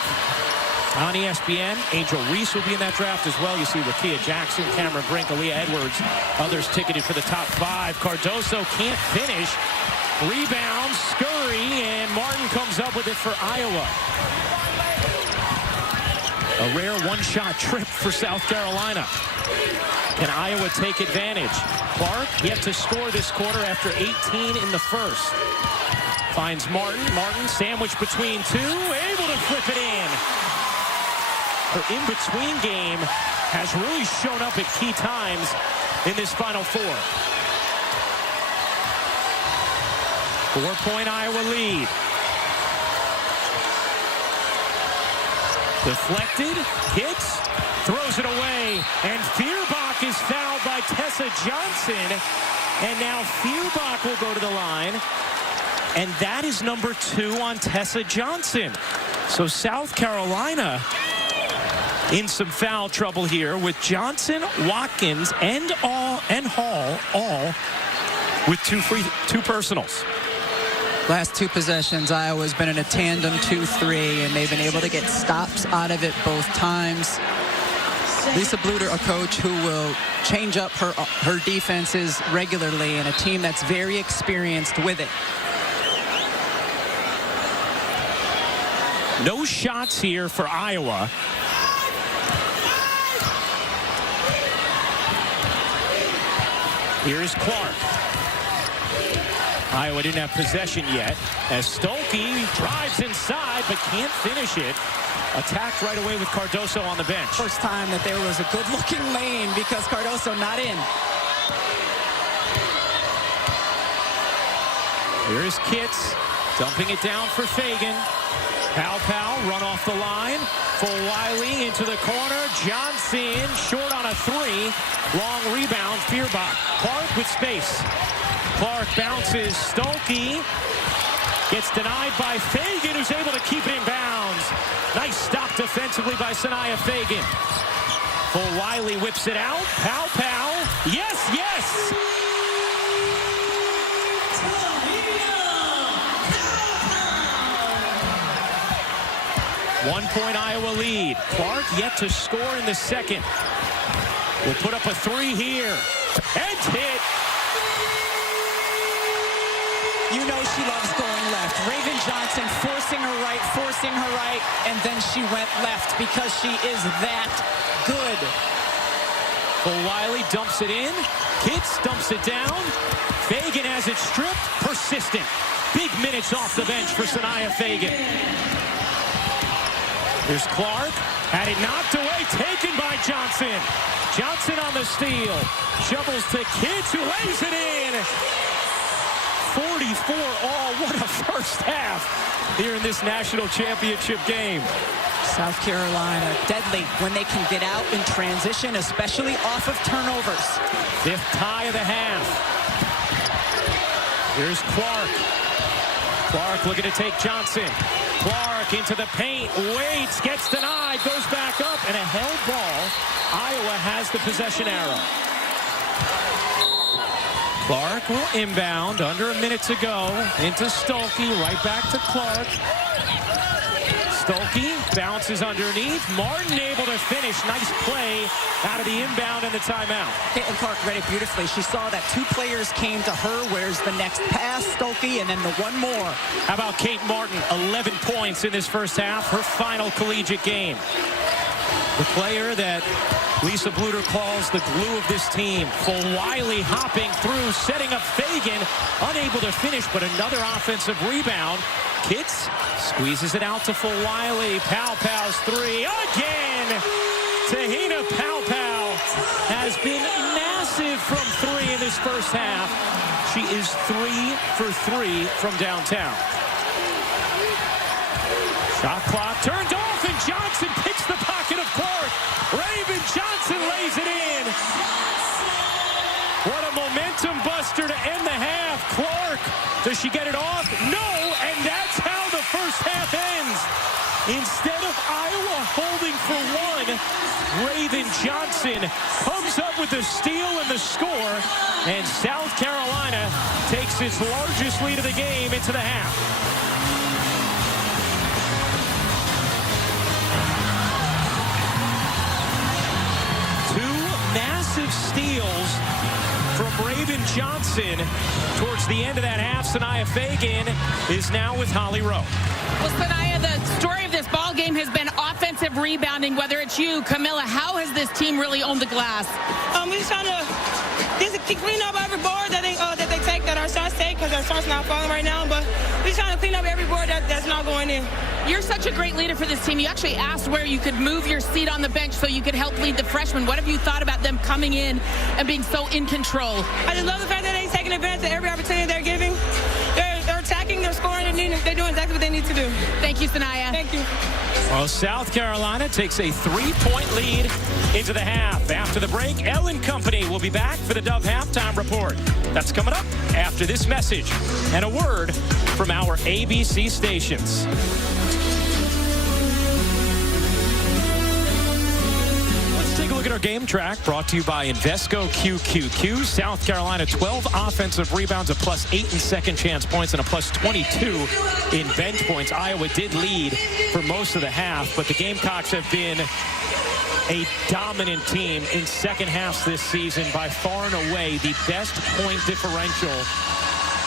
on ESPN. Angel Reese will be in that draft as well. You see Rakia Jackson, Cameron Brink, Aaliyah Edwards, others ticketed for the top 5. Cardoso can't finish. Rebound, scurry, and Martin comes up with it for Iowa. A rare one-shot trip for South Carolina. Can Iowa take advantage? Clark yet to score this quarter after 18 in the first. Finds Martin. Martin sandwiched between 2. Able to flip it in. Her in-between game has really shown up at key times in this Final Four. 4-point Iowa lead. Deflected, hits, throws it away, and Feuerbach is fouled by Tessa Johnson. And now Feuerbach will go to the line. And that is number 2 on Tessa Johnson. So South Carolina in some foul trouble here with Johnson, Watkins, and Hall all with two personals. Last 2 possessions, Iowa's been in a tandem 2-3, and they've been able to get stops out of it both times. Lisa Bluter, a coach who will change up her defenses regularly, and a team that's very experienced with it. No shots here for Iowa. Here's Clark. Iowa didn't have possession yet as Stolke drives inside but can't finish it. Attacked right away with Cardoso on the bench. First time that there was a good-looking lane because Cardoso not in. Here's Kitts dumping it down for Fagan. Pow run off the line. Full Wiley into the corner. Johnson short on a three. Long rebound. Feuerbach. Clark with space. Clark bounces. Stolke gets denied by Fagan, who's able to keep it in bounds. Nice stop defensively by Sanaya Fagan. Full Wiley whips it out. Pow. Yes. 1 point Iowa lead. Clark yet to score in the second. Will put up a three here. And hit. You know she loves going left. Raven Johnson forcing her right, and then she went left because she is that good. Full Wiley dumps it in. Kitts dumps it down. Fagan has it stripped. Persistent. Big minutes off the bench for Sanaya Fagan. Here's Clark. Had it knocked away. Taken by Johnson. Johnson on the steal. Shovels to Kitts, who lays it in. 44 all. What a first half here in this national championship game. South Carolina deadly when they can get out in transition, especially off of turnovers. Fifth tie of the half. Here's Clark. Clark looking to take Johnson. Clark into the paint, waits, gets denied, goes back up, and a held ball. Iowa has the possession arrow. Clark will inbound, under a minute to go, into Stolke, right back to Clark. Stolke bounces underneath. Martin able to finish. Nice play out of the inbound and the timeout. Caitlin Clark read it beautifully. She saw that two players came to her. Where's the next pass? Stolke, and then the one more. How about Kate Martin? 11 points in this first half. Her final collegiate game. The player that Lisa Bluter calls the glue of this team. Full Wiley hopping through, setting up Fagan. Unable to finish, but another offensive rebound. Kitts squeezes it out to Full Wiley. Pow's three again. Tahina Pow has been massive from three in this first half. She is 3 for 3 from downtown. Shot clock turned off, and Johnson picks the pocket of Clark. Raven Johnson lays it in. What a momentum buster to end the half. Clark, does she get it off? No, and that's how the first half ends. Instead of Iowa holding for one, Raven Johnson comes up with the steal and the score, and South Carolina takes its largest lead of the game into the half. Massive steals from Raven Johnson towards the end of that half. Sanaya Fagan is now with Holly Rowe. Well, Sanaya, the story of this ball game has been offensive rebounding. Whether it's you, Camilla, how has this team really owned the glass? We're just trying to clean up every board that they take, that our shots take, because our shots not falling right now. But we're trying to clean up every board that's not going in. You're such a great leader for this team. You actually asked where you could move your seat on the bench so you could help lead the freshmen. What have you thought about them coming in and being so in control? I just love the fact that they're taking advantage of every opportunity they're giving. They're attacking, they're scoring, they're doing exactly what they need to do. Thank you, Sanaya. Thank you. Well, South Carolina takes a 3-point lead into the half. After the break, Ellen Company will be back for the Dove Halftime Report. That's coming up after this message and a word from our ABC stations. Let's take a look at at our game track, brought to you by Invesco QQQ. South Carolina, 12 offensive rebounds, a +8 in second chance points, and a +22 in bench points. Iowa did lead for most of the half, but the Gamecocks have been a dominant team in second halves this season, by far and away the best point differential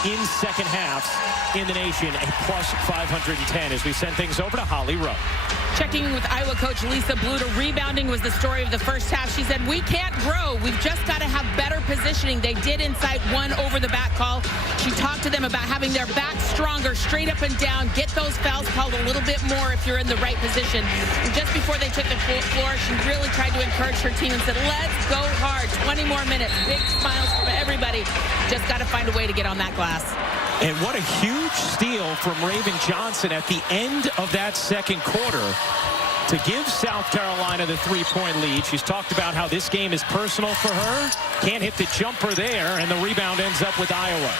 in second halves in the nation, a +510, as we send things over to Holly Rowe. Checking with Iowa coach Lisa Bluter, rebounding was the story of the first half. She said, we can't grow. We've just got to have better positioning. They did incite one over the back call. She talked to them about having their back stronger, straight up and down, get those fouls called a little bit more if you're in the right position. And just before they took the floor, she really tried to encourage her team and said, let's go hard, 20 more minutes, big smiles from everybody. Just got to find a way to get on that glass. And what a huge steal from Raven Johnson at the end of that second quarter to give South Carolina the three-point lead. She's talked about how this game is personal for her. Can't hit the jumper there, and the rebound ends up with Iowa.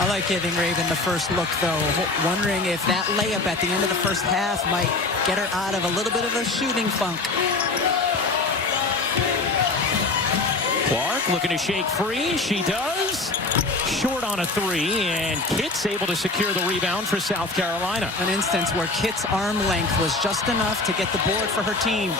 I like giving Raven the first look, though. Wondering if that layup at the end of the first half might get her out of a little bit of a shooting funk. Clark looking to shake free. She does. Short on a three, and Kitt's able to secure the rebound for South Carolina. An instance where Kitt's arm length was just enough to get the board for her team.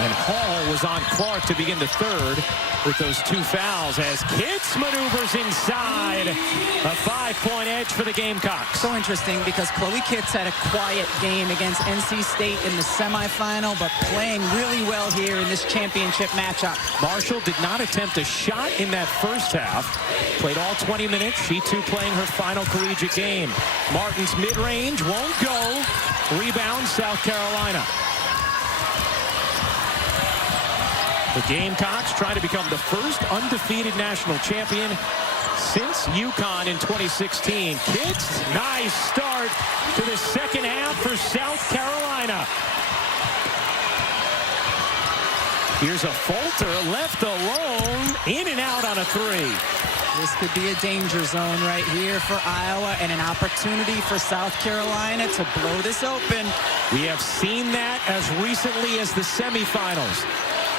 And Hall was on Clark to begin the third with those two fouls as Kitts maneuvers inside. A 5-point edge for the Gamecocks. So interesting because Chloe Kitts had a quiet game against NC State in the semifinal, but playing really well here in this championship matchup. Marshall did not attempt a shot in that first half. Played all 20 minutes. She too playing her final collegiate game. Martin's mid-range won't go. Rebound South Carolina. The Gamecocks trying to become the first undefeated national champion since UConn in 2016. Kitt's, nice start to the second half for South Carolina. Here's a Fulter left alone, in and out on a three. This could be a danger zone right here for Iowa and an opportunity for South Carolina to blow this open. We have seen that as recently as the semifinals.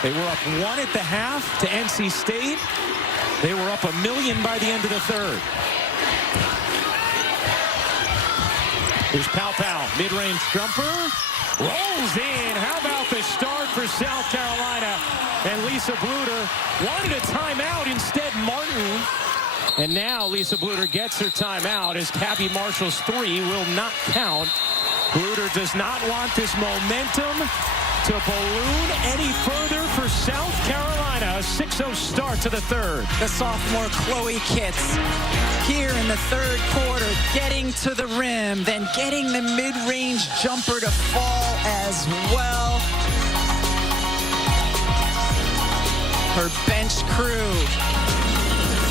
They were up 1 at the half to NC State. They were up 1 million by the end of the third. Here's Pow Pow, mid-range jumper. Rolls in. How about the start for South Carolina? And Lisa Bluter wanted a timeout. Instead, Martin. And now Lisa Bluter gets her timeout as Cabby Marshall's three will not count. Bluter does not want this momentum to balloon any further for South Carolina. A 6-0 start to the third. The sophomore Chloe Kitts here in the third quarter, getting to the rim, then getting the mid-range jumper to fall as well. Her bench crew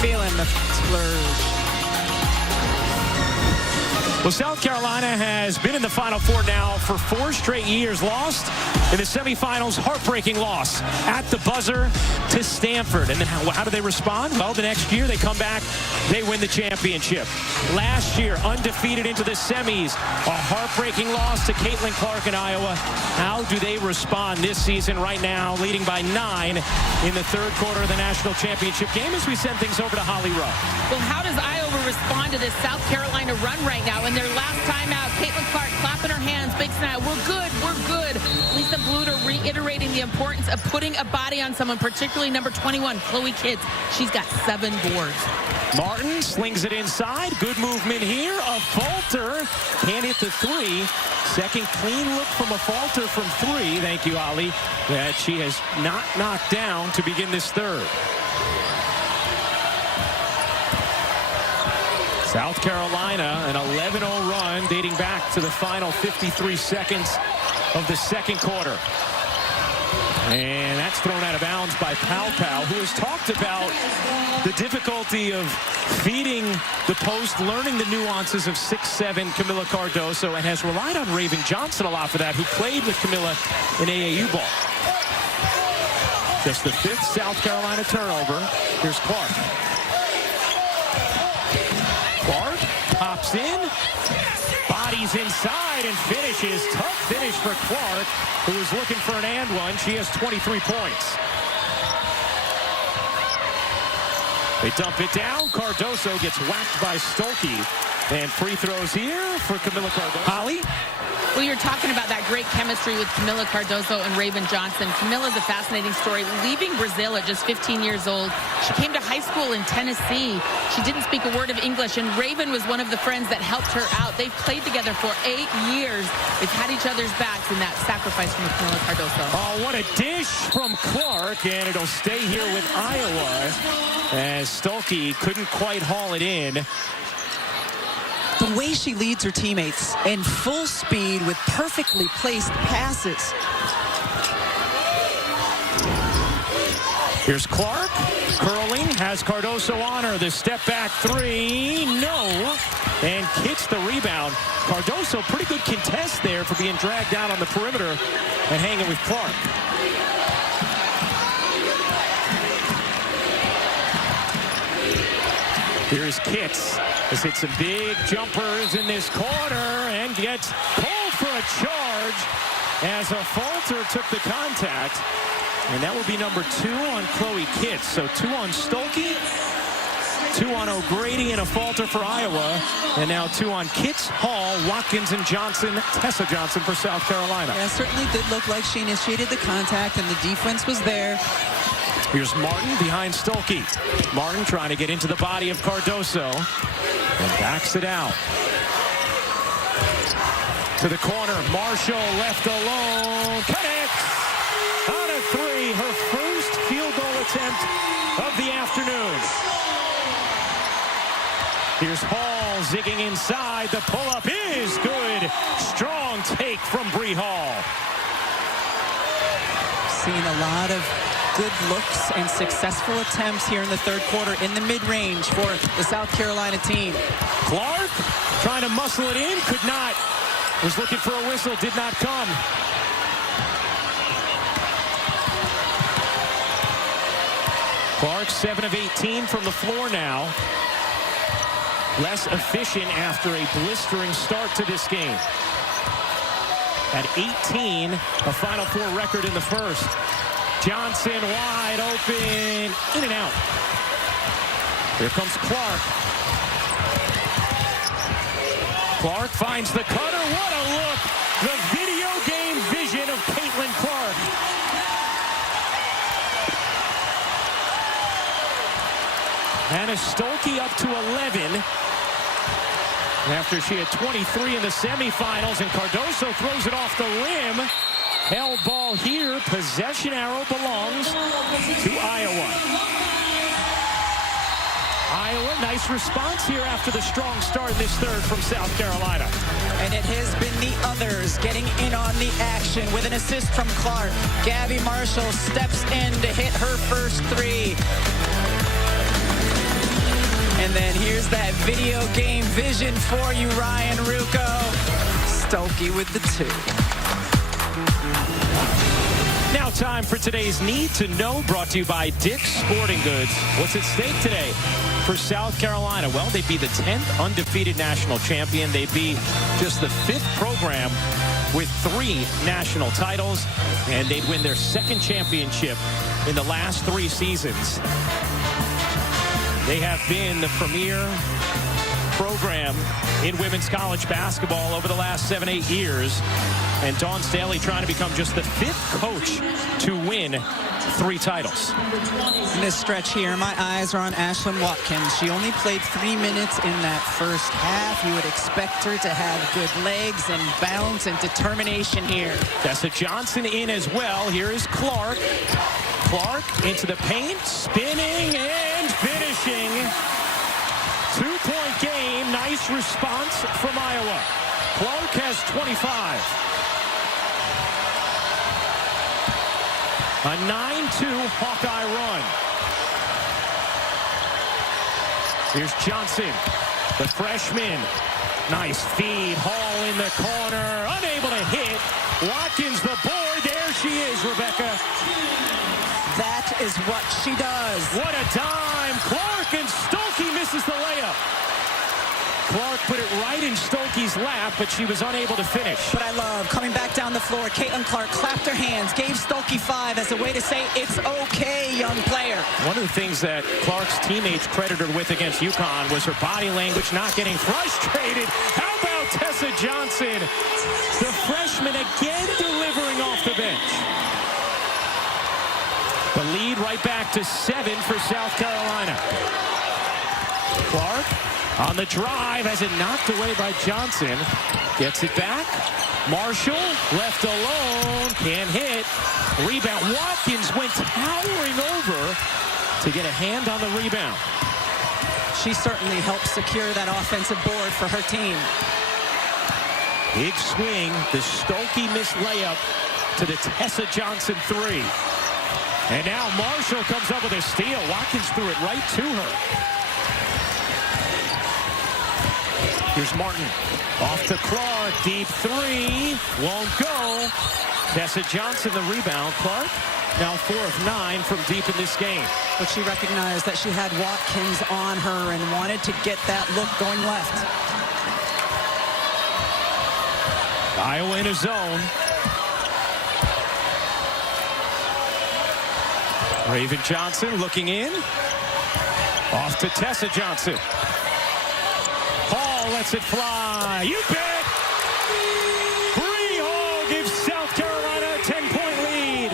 feeling the splurge. Well, South Carolina has been in the Final Four now for 4 straight years. Lost in the semifinals, heartbreaking loss at the buzzer to Stanford. And then how do they respond? Well, the next year they come back, they win the championship. Last year, undefeated into the semis, a heartbreaking loss to Caitlin Clark in Iowa. How do they respond this season right now, leading by 9 in the third quarter of the national championship game as we send things over to Holly Rowe. Well, how does Iowa respond to this South Carolina run right now? In their last time out, Caitlin Clark clapping her hands, big smile. We're good, we're good. Lisa Bluter reiterating the importance of putting a body on someone, particularly number 21, Chloe Kitts. She's got 7 boards. Martin slings it inside. Good movement here. A Fulter can't hit the three. Second clean look from a Fulter from 3. Thank you, Ollie. That she has not knocked down to begin this third. South Carolina, an 11-0 run dating back to the final 53 seconds of the second quarter. And that's thrown out of bounds by Pow Pow, who has talked about the difficulty of feeding the post, learning the nuances of 6'7" Camila Cardoso, and has relied on Raven Johnson a lot for that, who played with Camila in AAU ball. Just the 5th South Carolina turnover. Here's Clark. Clark pops in. Body bodies inside and finishes. Tough finish for Clark, who is looking for an and one. She has 23 points. They dump it down. Cardoso gets whacked by Stolke. And free throws here for Camila Cardoso. Holly? Well, you're talking about that great chemistry with Camila Cardoso and Raven Johnson. Camila's a fascinating story. Leaving Brazil at just 15 years old, she came to high school in Tennessee. She didn't speak a word of English, and Raven was one of the friends that helped her out. They've played together for 8 years. They've had each other's backs in that sacrifice from Camila Cardoso. Oh, what a dish from Clark, and it'll stay here with Iowa as Stolke couldn't quite haul it in. The way she leads her teammates in full speed with perfectly placed passes. Here's Clark, curling, has Cardoso on her. The step back three, no, and kicks the rebound. Cardoso, pretty good contest there for being dragged out on the perimeter and hanging with Clark. Here's Kitts. Has hit some big jumpers in this corner and gets called for a charge as a falter took the contact. And that will be number 2 on Chloe Kitts. So 2 on Stolke, 2 on O'Grady, and a falter for Iowa. And now 2 on Kitts, Hall, Watkins, and Johnson. Tessa Johnson for South Carolina. Yeah, certainly did look like she initiated the contact and the defense was there. Here's Martin behind Stolke. Martin trying to get into the body of Cardoso and backs it out. To the corner, Marshall left alone. Connects! Out of 3, her first field goal attempt of the afternoon. Here's Hall zigging inside. The pull-up is good. Strong take from Bree Hall. Seeing a lot of good looks and successful attempts here in the third quarter in the mid-range for the South Carolina team. Clark trying to muscle it in, could not. Was looking for a whistle, did not come. Clark 7 of 18 from the floor now. Less efficient after a blistering start to this game. At 18, a Final Four record in the first. Johnson wide open, in and out. Here comes Clark. Clark finds the cutter. What a look! The video game vision of Caitlin Clark. Hannah Stolke up to 11. After she had 23 in the semifinals, and Cardoso throws it off the rim. Held ball here. Possession arrow belongs to Iowa. Iowa, nice response here after the strong start in this third from South Carolina. And it has been the others getting in on the action with an assist from Clark. Gabby Marshall steps in to hit her first 3. And then here's that video game vision for you, Ryan Rucco. Stolke with the 2. Now time for today's Need to Know, brought to you by Dick's Sporting Goods. What's at stake today for South Carolina? Well, they'd be the 10th undefeated national champion. They'd be just the 5th program with 3 national titles, and they'd win their 2nd championship in the last 3 seasons. They have been the premier program in women's college basketball over the last 7-8 years. And Dawn Staley trying to become just the 5th coach to win 3 titles. In this stretch here, my eyes are on Ashlyn Watkins. She only played 3 minutes in that first half. You would expect her to have good legs and balance and determination here. Tessa Johnson in as well. Here is Clark. Clark into the paint, spinning and finishing. 2-point game. Nice response from Iowa. Clark has 25. A 9-2 Hawkeye run. Here's Johnson, the freshman. Nice feed. Hall in the corner. Unable to hit. Watkins the board. There she is, Rebecca. That is what she does. What a dime. Clark, and Stolke misses the layup. Clark put it right in Stokey's lap, but she was unable to finish. But I love coming back down the floor. Caitlin Clark clapped her hands, gave Stokey 5 as a way to say, it's okay, young player. One of the things that Clark's teammates credited her with against UConn was her body language, not getting frustrated. How about Tessa Johnson? The freshman again delivering off the bench. The lead right back to 7 for South Carolina. Clark on the drive, has it knocked away by Johnson. Gets it back. Marshall left alone, can't hit. Rebound. Watkins went towering over to get a hand on the rebound. She certainly helped secure that offensive board for her team. Big swing, the Stokey missed layup to the Tessa Johnson 3. And now Marshall comes up with a steal. Watkins threw it right to her. Here's Martin. Off to Clark. Deep 3. Won't go. Tessa Johnson the rebound. Clark now 4 of 9 from deep in this game. But she recognized that she had Watkins on her and wanted to get that look going left. Iowa in a zone. Raven Johnson looking in. Off to Tessa Johnson. Hall lets it fly. You bet! Bree Hall gives South Carolina a 10-point lead.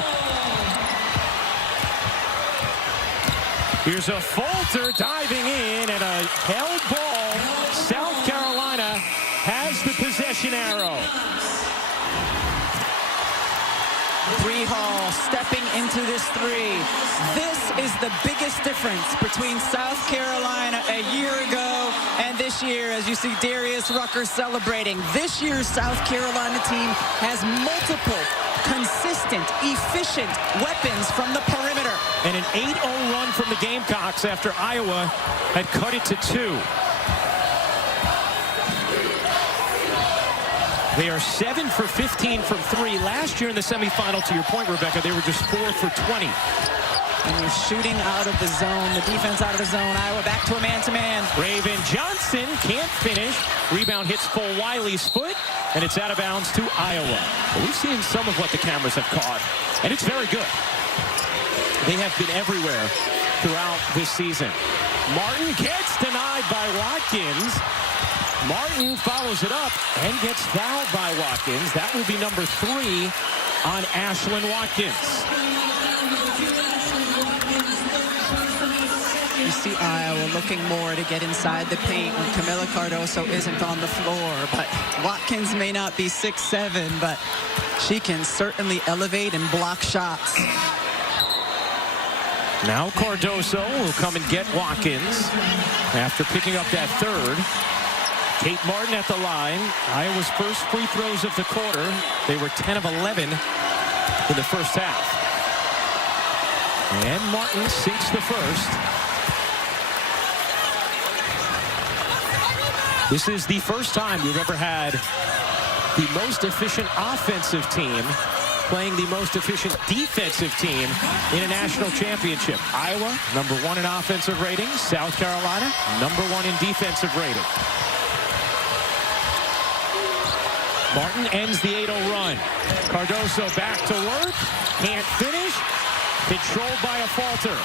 Here's a Falter diving in and a held ball. South Carolina has the possession arrow. Bree Hall stepping into this 3. This is the biggest difference between South Carolina a year ago and this year, as you see Darius Rucker celebrating. This year's South Carolina team has multiple, consistent, efficient weapons from the perimeter. And an 8-0 run from the Gamecocks after Iowa had cut it to 2. They are 7 for 15 from 3. Last year in the semifinal, to your point, Rebecca, they were just 4 for 20. And you're shooting out of the zone, the defense out of the zone. Iowa back to a man-to-man. Raven Johnson can't finish. Rebound hits full Wiley's foot, and it's out of bounds to Iowa. But we've seen some of what the cameras have caught, and it's very good. They have been everywhere throughout this season. Martin gets denied by Watkins. Martin follows it up and gets fouled by Watkins. That will be number 3 on Ashlyn Watkins. You see Iowa looking more to get inside the paint when Camila Cardoso isn't on the floor. But Watkins may not be 6'7", but she can certainly elevate and block shots. Now Cardoso will come and get Watkins after picking up that 3rd. Kate Martin at the line. Iowa's first free throws of the quarter. They were 10 of 11 in the first half. And Martin sinks the first. This is the first time we've ever had the most efficient offensive team playing the most efficient defensive team in a national championship. Iowa, number 1 in offensive rating. South Carolina, number 1 in defensive rating. Martin ends the 8-0 run. Cardoso back to work. Can't finish. Controlled by a Falter.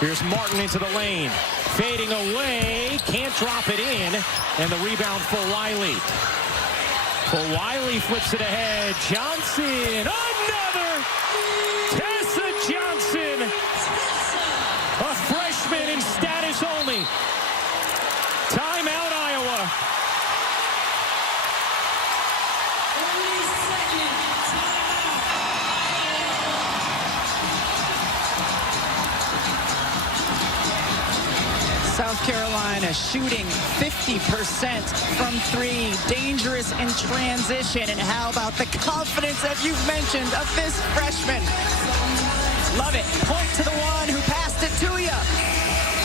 Here's Martin into the lane. Fading away. Can't drop it in. And the rebound for Wiley. For Wiley flips it ahead. Johnson. Another. Tessa Johnson. A freshman in status only. Timeout, Iowa. South Carolina shooting 50% from 3. Dangerous in transition. And how about the confidence that you've mentioned of this freshman? Love it. Point to the one who passed it to you.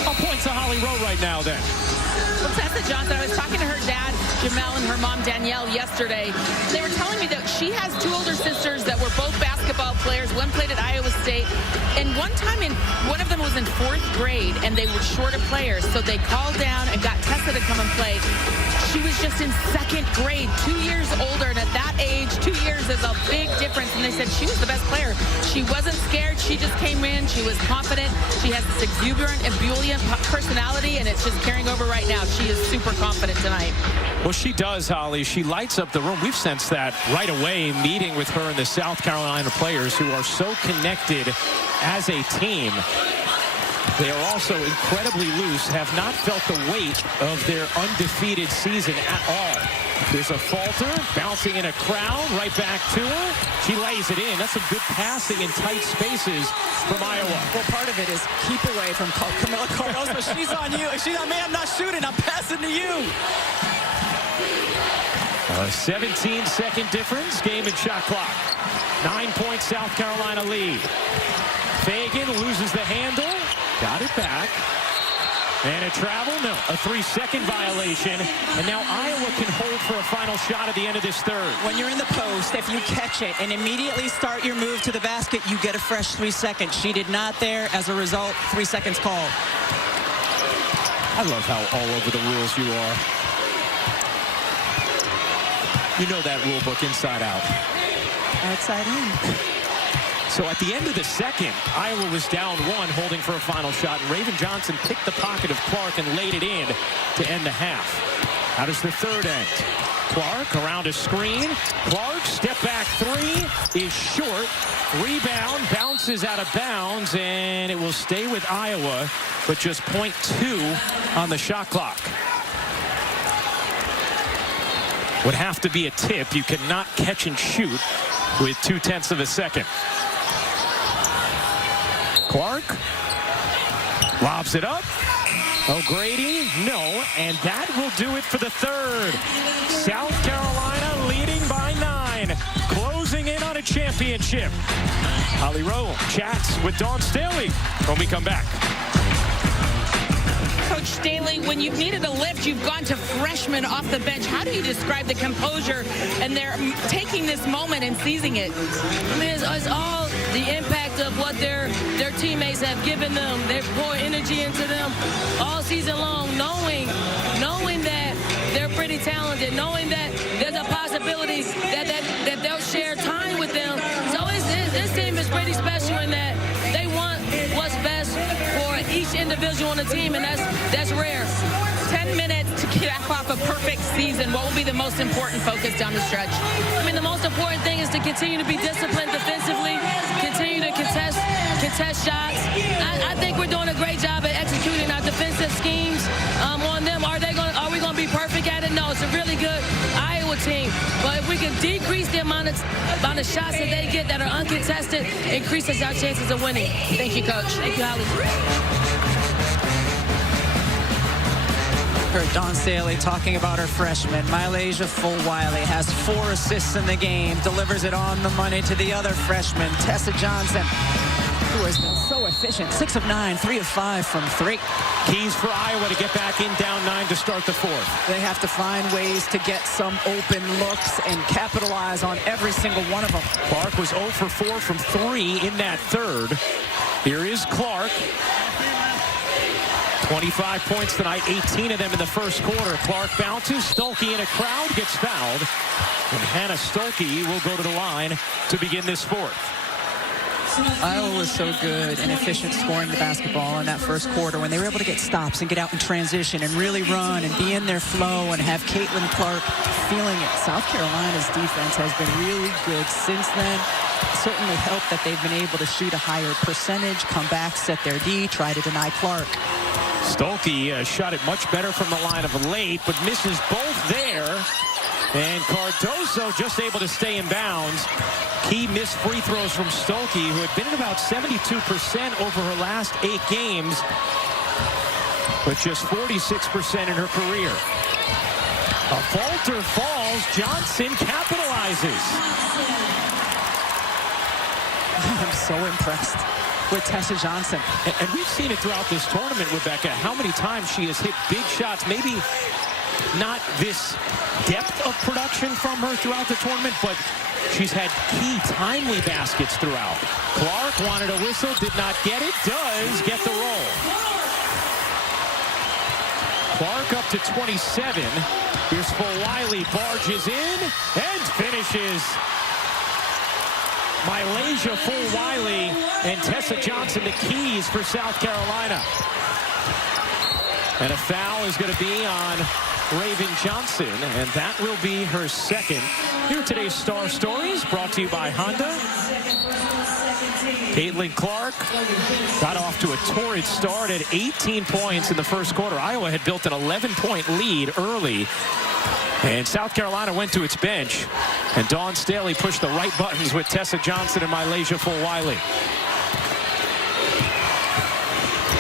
I'll point to Holly Rowe right now then. Well, Tessa Johnson, I was talking to her dad, Jamel, and her mom, Danielle, yesterday. They were telling me that she has 2 older sisters that were both basketball basketball players. One played at Iowa State. And one time, one of them was in 4th grade, and they were short of players. So they called down and got Tessa to come and play. She was just in 2nd grade, 2 years older. And at that age, 2 years is a big difference. And they said she was the best player. She wasn't scared. She just came in. She was confident. She has this exuberant, ebullient personality, and it's just carrying over right now. She is super confident tonight. Well, she does, Holly. She lights up the room. We've sensed that right away, meeting with her and the South Carolina players who are so connected as a team. They are also incredibly loose, have not felt the weight of their undefeated season at all. There's a falter, bouncing in a crowd, right back to her. She lays it in. That's some good passing in tight spaces from Iowa. Well, part of it is keep away from Camila Cardoso. She's on you. She's on me. I'm not shooting. I'm passing to you. A 17-second difference, game and shot clock. 9-point South Carolina lead. Fagan loses the handle. Got it back. And a travel, no. A 3-second violation. And now Iowa can hold for a final shot at the end of this third. When you're in the post, if you catch it and immediately start your move to the basket, you get a fresh 3 seconds. She did not there. As a result, 3 seconds called. I love how all over the rules you are. You know that rule book inside out. Outside in. So at the end of the second, Iowa was down 1, holding for a final shot. And Raven Johnson picked the pocket of Clark and laid it in to end the half. How does the third end? Clark around a screen. Clark, step back 3 is short. Rebound, bounces out of bounds, and it will stay with Iowa, but just .2 on the shot clock. Would have to be a tip. You cannot catch and shoot with 0.2 of a second. Clark lobs it up. O'Grady, no, and that will do it for the third. South Carolina leading by 9, closing in on a championship. Holly Rowe chats with Dawn Staley when we come back. Coach Staley, when you've needed a lift, you've gone to freshmen off the bench. How do you describe the composure and they're taking this moment and seizing it? I mean, it's all the impact of what their teammates have given them. They've poured energy into them all season long, knowing that they're pretty talented, knowing that there's a possibility that they'll share time with them. So this team is pretty special in that they want what's best for each individual on the team, and that's rare. 10 minutes to cap off a perfect season. What will be the most important focus down the stretch? I mean, the most important thing is to continue to be disciplined defensively, continue to contest shots. I think we're doing a great job at executing our defensive schemes on them. Are we going to be perfect at it? No, it's a really good Iowa team. But if we can decrease the amount of shots that they get that are uncontested, increases our chances of winning. Thank you, Coach. Thank you, Holly. Heard Dawn Staley talking about her freshman. Mylasia Fulwiley has 4 assists in the game, delivers it on the money to the other freshman, Tessa Johnson, who has been so efficient. 6 of 9, 3 of 5 from 3. Keys for Iowa to get back in down 9 to start the fourth. They have to find ways to get some open looks and capitalize on every single one of them. Clark was 0 for 4 from 3 in that third. Here is Clark. 25 points tonight, 18 of them in the first quarter. Clark bounces, Stolke in a crowd, gets fouled. And Hannah Stolke will go to the line to begin this fourth. Iowa was so good and efficient scoring the basketball in that first quarter when they were able to get stops and get out in transition and really run and be in their flow and have Caitlin Clark feeling it. South Carolina's defense has been really good since then. It certainly helped that they've been able to shoot a higher percentage, come back, set their D, try to deny Clark. Stolke shot it much better from the line of late, but misses both there. And Cardoso just able to stay in bounds. Key missed free throws from Stolke, who had been at about 72% over her last 8 games, but just 46% in her career. A falter falls. Johnson capitalizes. I'm so impressed with Tessa Johnson. And we've seen it throughout this tournament, Rebecca, how many times she has hit big shots, maybe not this depth of production from her throughout the tournament, but she's had key timely baskets throughout. Clark wanted a whistle, did not get it, does get the roll. Clark up to 27. Here's Fulwiley, barges in and finishes. Malaysia, Fulwiley, and Tessa Johnson, the keys for South Carolina. And a foul is going to be on Raven Johnson, and that will be her second. Here are today's Star Stories, brought to you by Honda. Caitlin Clark got off to a torrid start at 18 points in the first quarter. Iowa had built an 11-point lead early, and South Carolina went to its bench, and Dawn Staley pushed the right buttons with Tessa Johnson and Malaysia Fulwiley.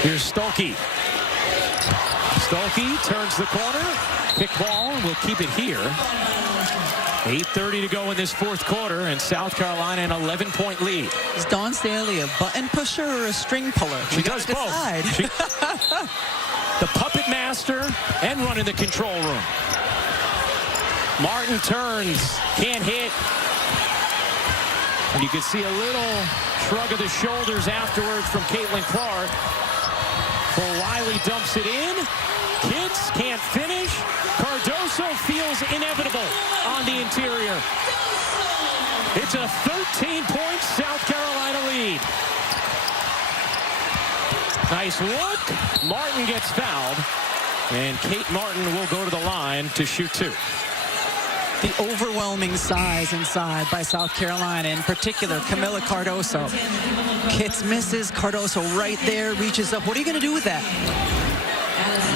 Here's Stolke. Stolke turns the corner. Pick ball, and we'll keep it here. 8:30 to go in this fourth quarter, and South Carolina an 11-point lead. Is Dawn Staley a button pusher or a string puller? She does both. The puppet master and running the control room. Martin turns, can't hit. And you can see a little shrug of the shoulders afterwards from Caitlin Clark. Fulwiley dumps it in. Kitts can't finish. Cardoso feels inevitable on the interior. It's a 13-point South Carolina lead. Nice look. Martin gets fouled. And Kate Martin will go to the line to shoot two. The overwhelming size inside by South Carolina, in particular, Camila Cardoso. Kitts misses. Cardoso right there, reaches up. What are you going to do with that?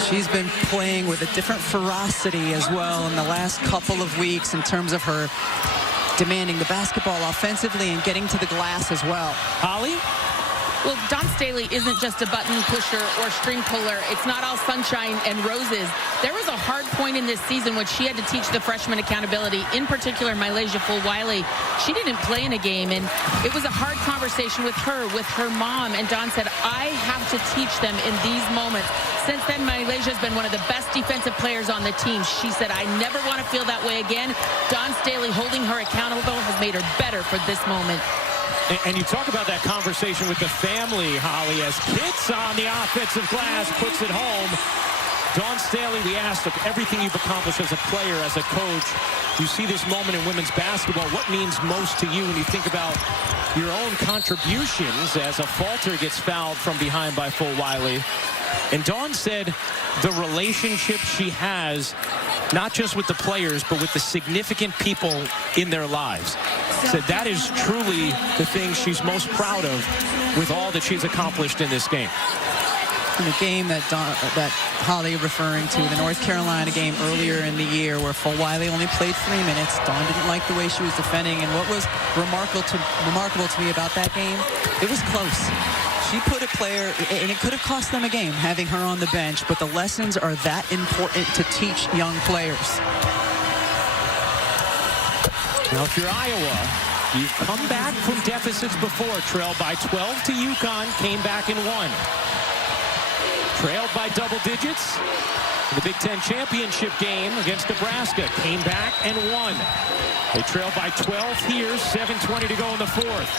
She's been playing with a different ferocity as well in the last couple of weeks in terms of her demanding the basketball offensively and getting to the glass as well. Holly? Well, Dawn Staley isn't just a button pusher or string puller. It's not all sunshine and roses. There was a hard point in this season when she had to teach the freshmen accountability, in particular Malaysia Fulwiley. She didn't play in a game, and it was a hard conversation with her mom, and Dawn said, I have to teach them in these moments. Since then, Malaysia's been one of the best defensive players on the team. She said, I never want to feel that way again. Dawn Staley holding her accountable has made her better for this moment. And you talk about that conversation with the family, Holly, as Kitts on the offensive glass puts it home. Dawn Staley, we asked of everything you've accomplished as a player, as a coach. You see this moment in women's basketball. What means most to you when you think about your own contributions as a Falter gets fouled from behind by Fulwiley? And Dawn said the relationship she has, not just with the players, but with the significant people in their lives. Said that is truly the thing she's most proud of with all that she's accomplished in this game. In the game that Holly referring to, the North Carolina game earlier in the year where Fulwiley only played 3 minutes. Dawn didn't like the way she was defending, and what was remarkable to me about that game, it was close. She put a player, and it could have cost them a game having her on the bench, but the lessons are that important to teach young players. Now, if you're Iowa, you've come back from deficits before. Trailed by 12 to UConn, came back and won. Trailed by double digits in the Big Ten championship game against Nebraska, came back and won. They trailed by 12 here, 7:20 to go in the fourth.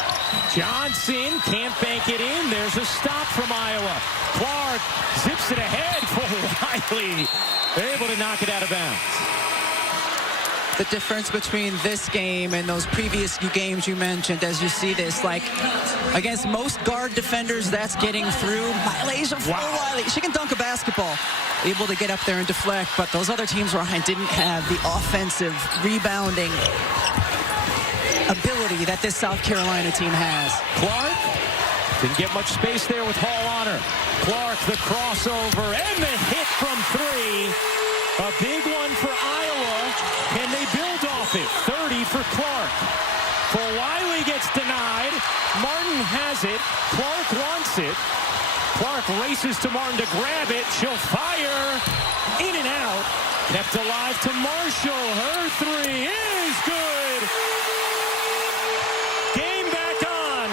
Johnson can't bank it in. There's a stop from Iowa. Clark zips it ahead for Wiley. They're able to knock it out of bounds. The difference between this game and those previous games you mentioned, as you see this, like against most guard defenders, that's getting through. Malaysia Fulwiley, she can dunk a basketball, able to get up there and deflect, but those other teams where I didn't have the offensive rebounding ability that this South Carolina team has. Clark didn't get much space there with Hall on her. Clark, the crossover and the hit from three. A big one for Iowa. Can they build off it? 30 for Clark. Fulwiley gets denied. Martin has it. Clark wants it. Clark races to Martin to grab it. She'll fire. In and out. Kept alive to Marshall. Her three is good. Game back on.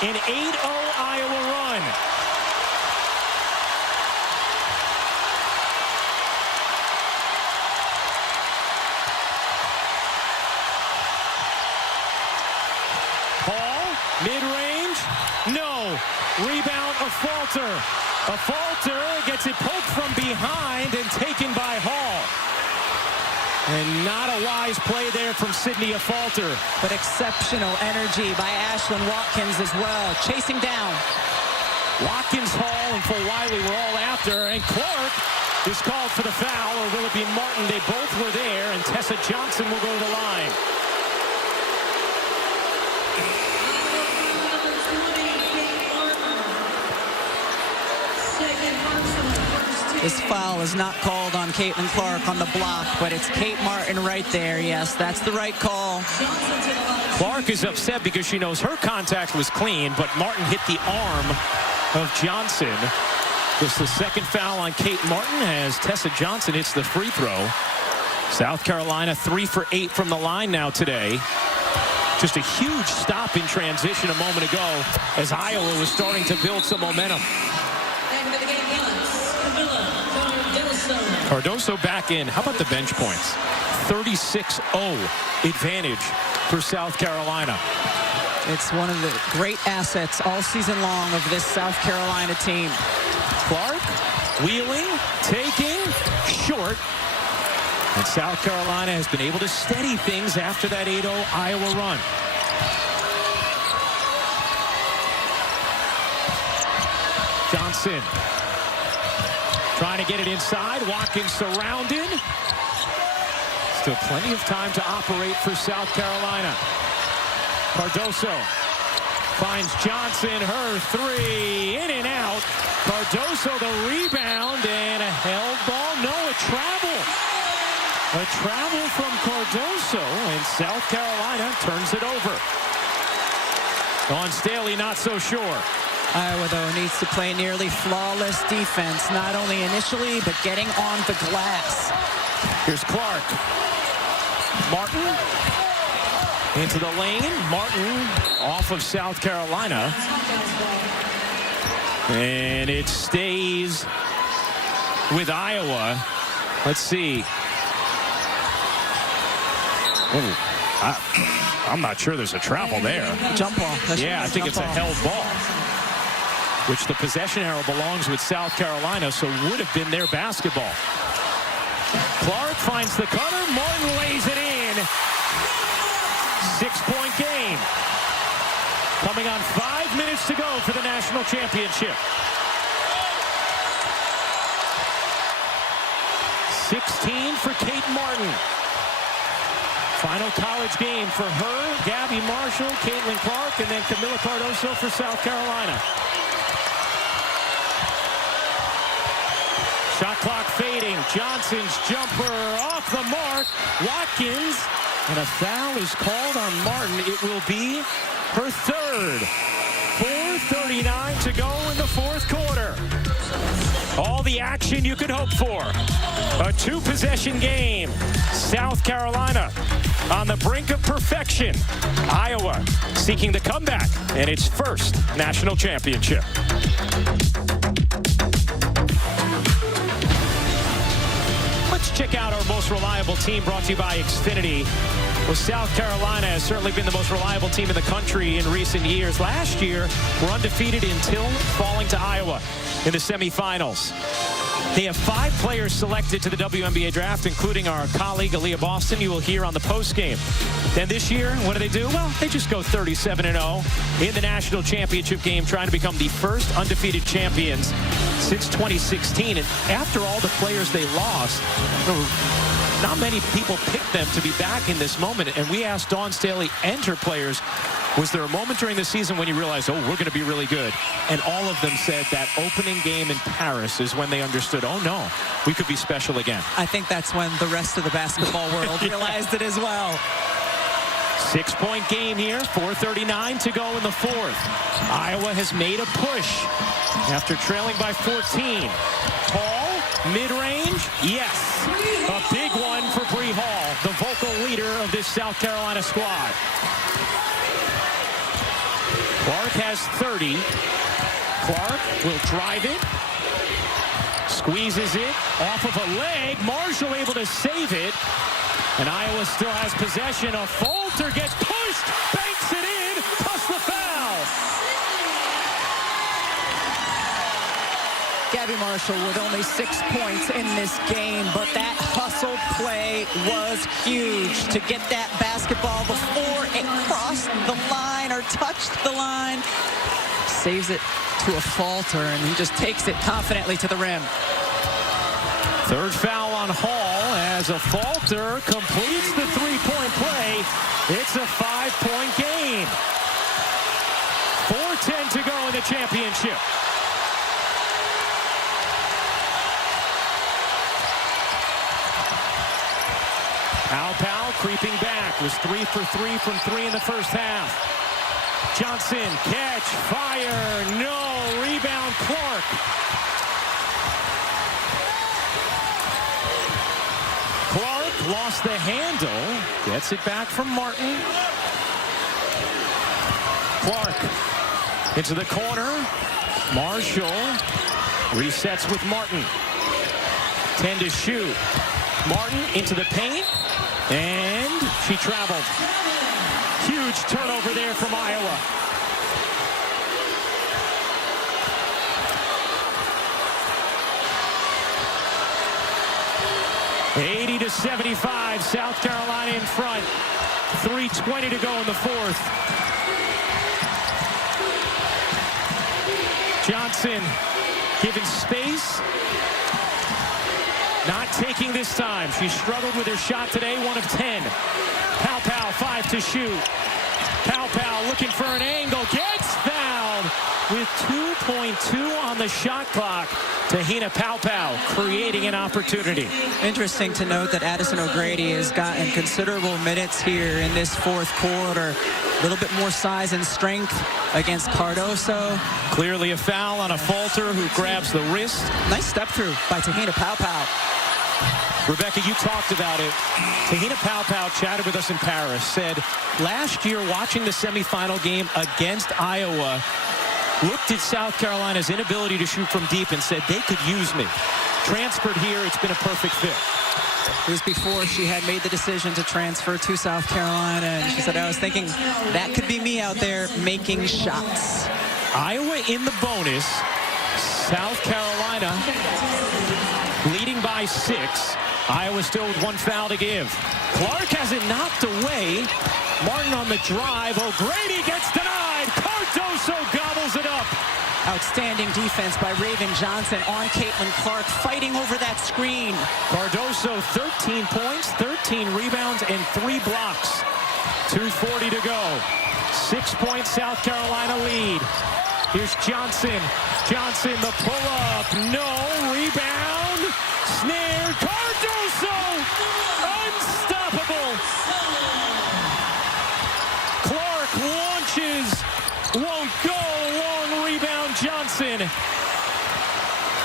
An 8-0 Iowa run. Mid-range, no. Rebound, a falter. A falter gets it poked from behind and taken by Hall. And not a wise play there from Sydney, a falter. But exceptional energy by Ashlyn Watkins as well, chasing down. Watkins, Hall, and for Wiley were all after, and Clark is called for the foul, or will it be Martin? They both were there, and Tessa Johnson will go to the line. This foul is not called on Caitlin Clark on the block, but it's Kate Martin right there. Yes, that's the right call. Clark is upset because she knows her contact was clean, but Martin hit the arm of Johnson. It's the second foul on Kate Martin as Tessa Johnson hits the free throw. South Carolina 3 for 8 from the line now today. Just a huge stop in transition a moment ago as Iowa was starting to build some momentum. Cardoso back in. How about the bench points? 36-0 advantage for South Carolina. It's one of the great assets all season long of this South Carolina team. Clark wheeling, taking, short. And South Carolina has been able to steady things after that 8-0 Iowa run. Johnson trying to get it inside. Watkins surrounded. Still plenty of time to operate for South Carolina. Cardoso finds Johnson, her three, in and out. Cardoso the rebound, and a held ball. No, a travel. A travel from Cardoso, and South Carolina turns it over. Dawn Staley not so sure. Iowa, though, needs to play nearly flawless defense, not only initially, but getting on the glass. Here's Clark. Martin into the lane. Martin off of South Carolina. And it stays with Iowa. Let's see. Oh, I'm not sure there's a travel there. Jump ball. Yeah, I think it's a held ball, which the possession arrow belongs with South Carolina, so would have been their basketball. Clark finds the cutter. Martin lays it in. 6-point game. Coming on 5 minutes to go for the national championship. 16 for Kate Martin. Final college game for her, Gabby Marshall, Caitlin Clark, and then Camila Cardoso for South Carolina. Shot clock fading. Johnson's jumper off the mark. Watkins, and a foul is called on Martin. It will be her third. 4:39 to go in the fourth quarter. All the action you could hope for. A two-possession game. South Carolina on the brink of perfection. Iowa seeking the comeback and its first national championship. Let's check out our most reliable team, brought to you by Xfinity. Well, South Carolina has certainly been the most reliable team in the country in recent years. Last year, we're undefeated until falling to Iowa in the semifinals. They have 5 players selected to the WNBA draft, including our colleague Aaliyah Boston, you will hear on the postgame. Then this year, what do? Well, they just go 37-0 in the national championship game, trying to become the first undefeated champions since 2016. And after all the players they lost, not many people picked them to be back in this moment. And we asked Dawn Staley and her players, was there a moment during the season when you realized, oh, we're going to be really good? And all of them said that opening game in Paris is when they understood, oh, no, we could be special again. I think that's when the rest of the basketball world realized it as well. 6-point game here, 4:39 to go in the fourth. Iowa has made a push after trailing by 14. Hall, mid-range, yes. A big one for Bree Hall, the vocal leader of this South Carolina squad. Clark has 30. Clark will drive it. Squeezes it off of a leg. Marshall able to save it. And Iowa still has possession. A falter gets pushed. Banks it in. Plus the foul. Gabby Marshall with only 6 points in this game, but that hustle play was huge to get that basketball before it crossed the line or touched the line. Saves it to a falter, and he just takes it confidently to the rim. Third foul on Hall as a falter completes the three-point play. It's a 5-point game. 4:10 to go in the championship. Powell creeping back, was 3 for 3 from 3 in the first half. Johnson, catch, fire, no, rebound, Clark. Clark lost the handle, gets it back from Martin. Clark into the corner. Marshall resets with Martin. 10 to shoot. Martin into the paint, and she traveled. Huge turnover there from Iowa. (80-75), South Carolina in front. 3:20 to go in the fourth. Johnson given space. Not taking this time. She struggled with her shot today, 1 of 10. Powell, 5 to shoot. Powell looking for an angle, gets fouled with 2.2 on the shot clock. Tahina Powell creating an opportunity. Interesting to note that Addison O'Grady has gotten considerable minutes here in this fourth quarter. A little bit more size and strength against Cardoso. Clearly a foul on a falter who grabs the wrist. Nice step through by Tahina Powell. Rebecca, you talked about it. Tahina Powell chatted with us in Paris, said last year watching the semifinal game against Iowa, looked at South Carolina's inability to shoot from deep and said they could use me. Transferred here, it's been a perfect fit. It was before she had made the decision to transfer to South Carolina, and she said, I was thinking that could be me out there making shots. Iowa in the bonus. South Carolina leading by 6. Iowa still with 1 foul to give. Clark has it knocked away. Martin on the drive. O'Grady gets denied. Cardoso gobbles it up. Outstanding defense by Raven Johnson on Caitlin Clark, fighting over that screen. Cardoso, 13 points, 13 rebounds, and 3 blocks. 2:40 to go. 6-point South Carolina lead. Here's Johnson. Johnson, the pull-up. No. Rebound. Snared. Cardoso. Unstoppable. Clark launches. Won't go. Long rebound, Johnson.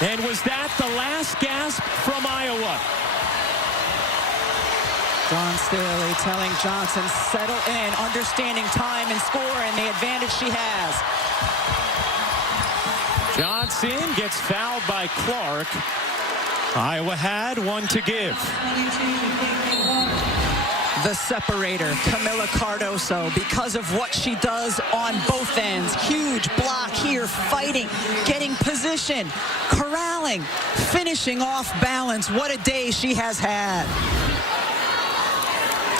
And was that the last gasp from Iowa? Dawn Staley telling Johnson, settle in, understanding time and score and the advantage she has. Johnson gets fouled by Clark. Iowa had 1 to give. The separator, Camila Cardoso, because of what she does on both ends. Huge block here, fighting, getting position, corralling, finishing off balance. What a day she has had.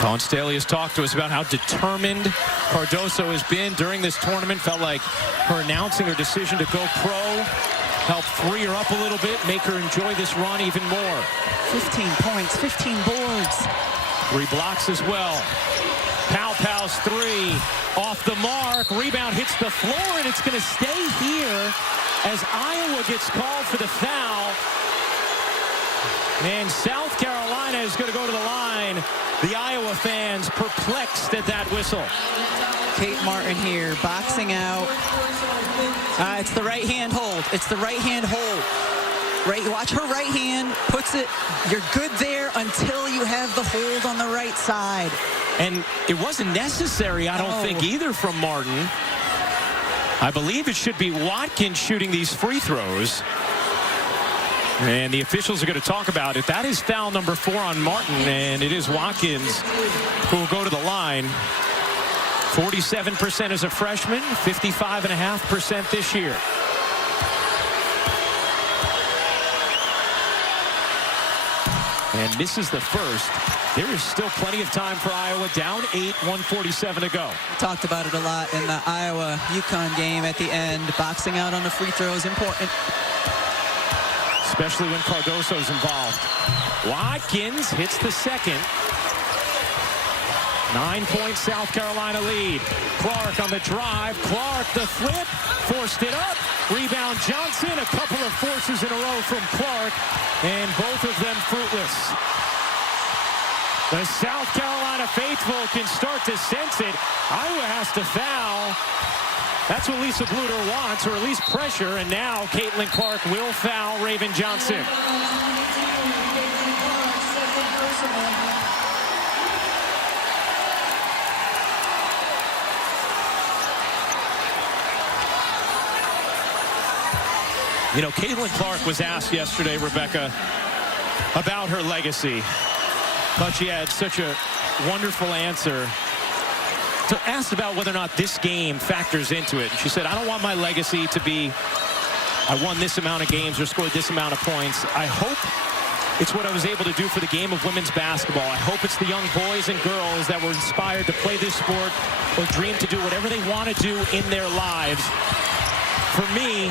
Dawn Staley has talked to us about how determined Cardoso has been during this tournament. Felt like her announcing her decision to go pro helped free her up a little bit, make her enjoy this run even more. 15 points, 15 boards. 3 blocks as well. Powell's 3 off the mark. Rebound hits the floor, and it's going to stay here as Iowa gets called for the foul. And South Carolina is going to go to the line. The Iowa fans perplexed at that whistle. Kate Martin here, boxing out. It's the right hand hold. It's the right hand hold. Right, watch her right hand, puts it, you're good there until you have the hold on the right side. And it wasn't necessary, I don't think, either from Martin. I believe it should be Watkins shooting these free throws. And the officials are going to talk about it. That is foul number 4 on Martin, and it is Watkins who will go to the line. 47% as a freshman, 55.5% this year. and misses the first. There is still plenty of time for Iowa. Down 8, 1:47 to go. We talked about it a lot in the Iowa-UConn game at the end. Boxing out on the free throw is important. Especially when Cardoso's involved. Watkins hits the second. 9-point South Carolina lead. Clark on the drive. Clark the flip. Forced it up. Rebound Johnson. A couple of forces in a row from Clark. And both of them fruitless. The South Carolina faithful can start to sense it. Iowa has to foul. That's what Lisa Bluter wants, or at least pressure. And now Caitlin Clark will foul Raven Johnson. You know, Caitlin Clark was asked yesterday, Rebecca, about her legacy. But she had such a wonderful answer. So asked about whether or not this game factors into it. And she said, I don't want my legacy to be, I won this amount of games or scored this amount of points. I hope it's what I was able to do for the game of women's basketball. I hope it's the young boys and girls that were inspired to play this sport or dream to do whatever they want to do in their lives. For me,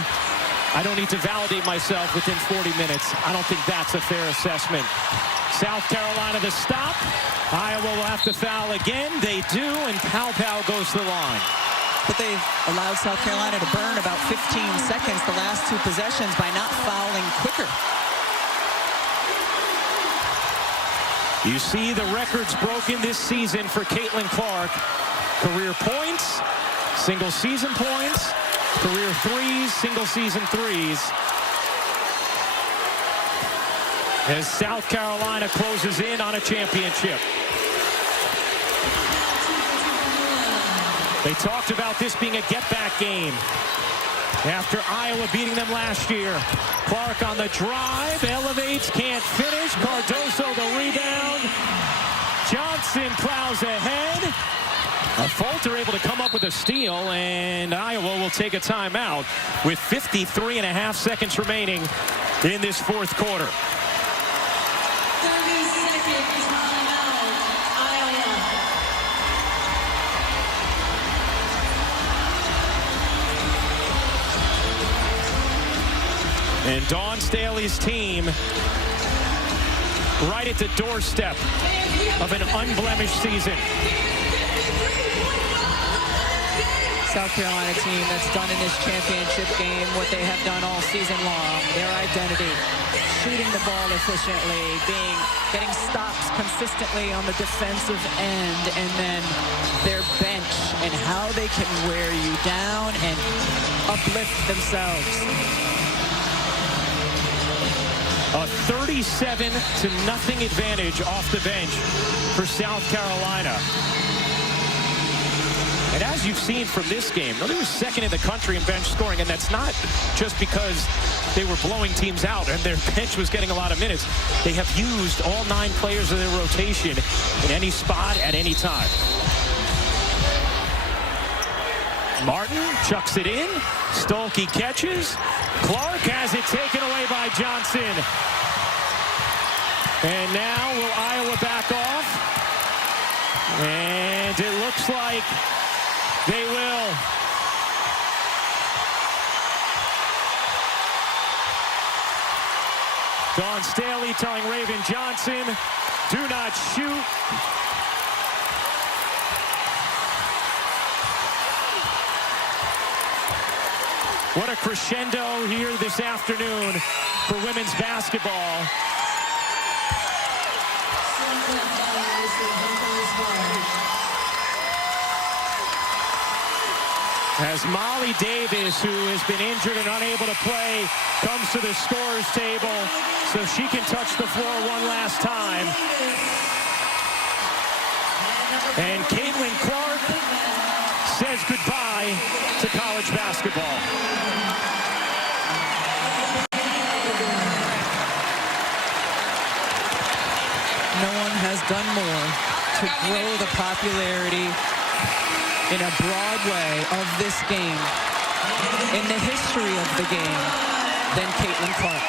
I don't need to validate myself within 40 minutes. I don't think that's a fair assessment. South Carolina the stop. Iowa will have to foul again. They do, and Pow goes to the line. But they've allowed South Carolina to burn about 15 seconds the last two possessions by not fouling quicker. You see the records broken this season for Caitlin Clark. Career points, single season points, career threes, single season threes. As South Carolina closes in on a championship. They talked about this being a get-back game after Iowa beating them last year. Clark on the drive, elevates, can't finish. Cardoso the rebound. Johnson plows ahead. A Fulter able to come up with a steal, and Iowa will take a timeout with 53.5 seconds remaining in this fourth quarter. 30 seconds timeout, Iowa. And Dawn Staley's team right at the doorstep of an unblemished season. South Carolina team that's done in this championship game what they have done all season long. Their identity, shooting the ball efficiently, getting stops consistently on the defensive end, and then their bench and how they can wear you down and uplift themselves. A 37-0 advantage off the bench for South Carolina. And as you've seen from this game, they were second in the country in bench scoring, and that's not just because they were blowing teams out and their bench was getting a lot of minutes. They have used all 9 players of their rotation in any spot at any time. Martin chucks it in. Stolke catches. Clark has it taken away by Johnson. And now will Iowa back off? And it looks like they will. Dawn Staley telling Raven Johnson, do not shoot. What a crescendo here this afternoon for women's basketball. As Molly Davis, who has been injured and unable to play, comes to the scorer's table so she can touch the floor one last time. And Caitlin Clark says goodbye to college basketball. No one has done more to grow the popularity in a broad way of this game, in the history of the game, than Caitlin Clark.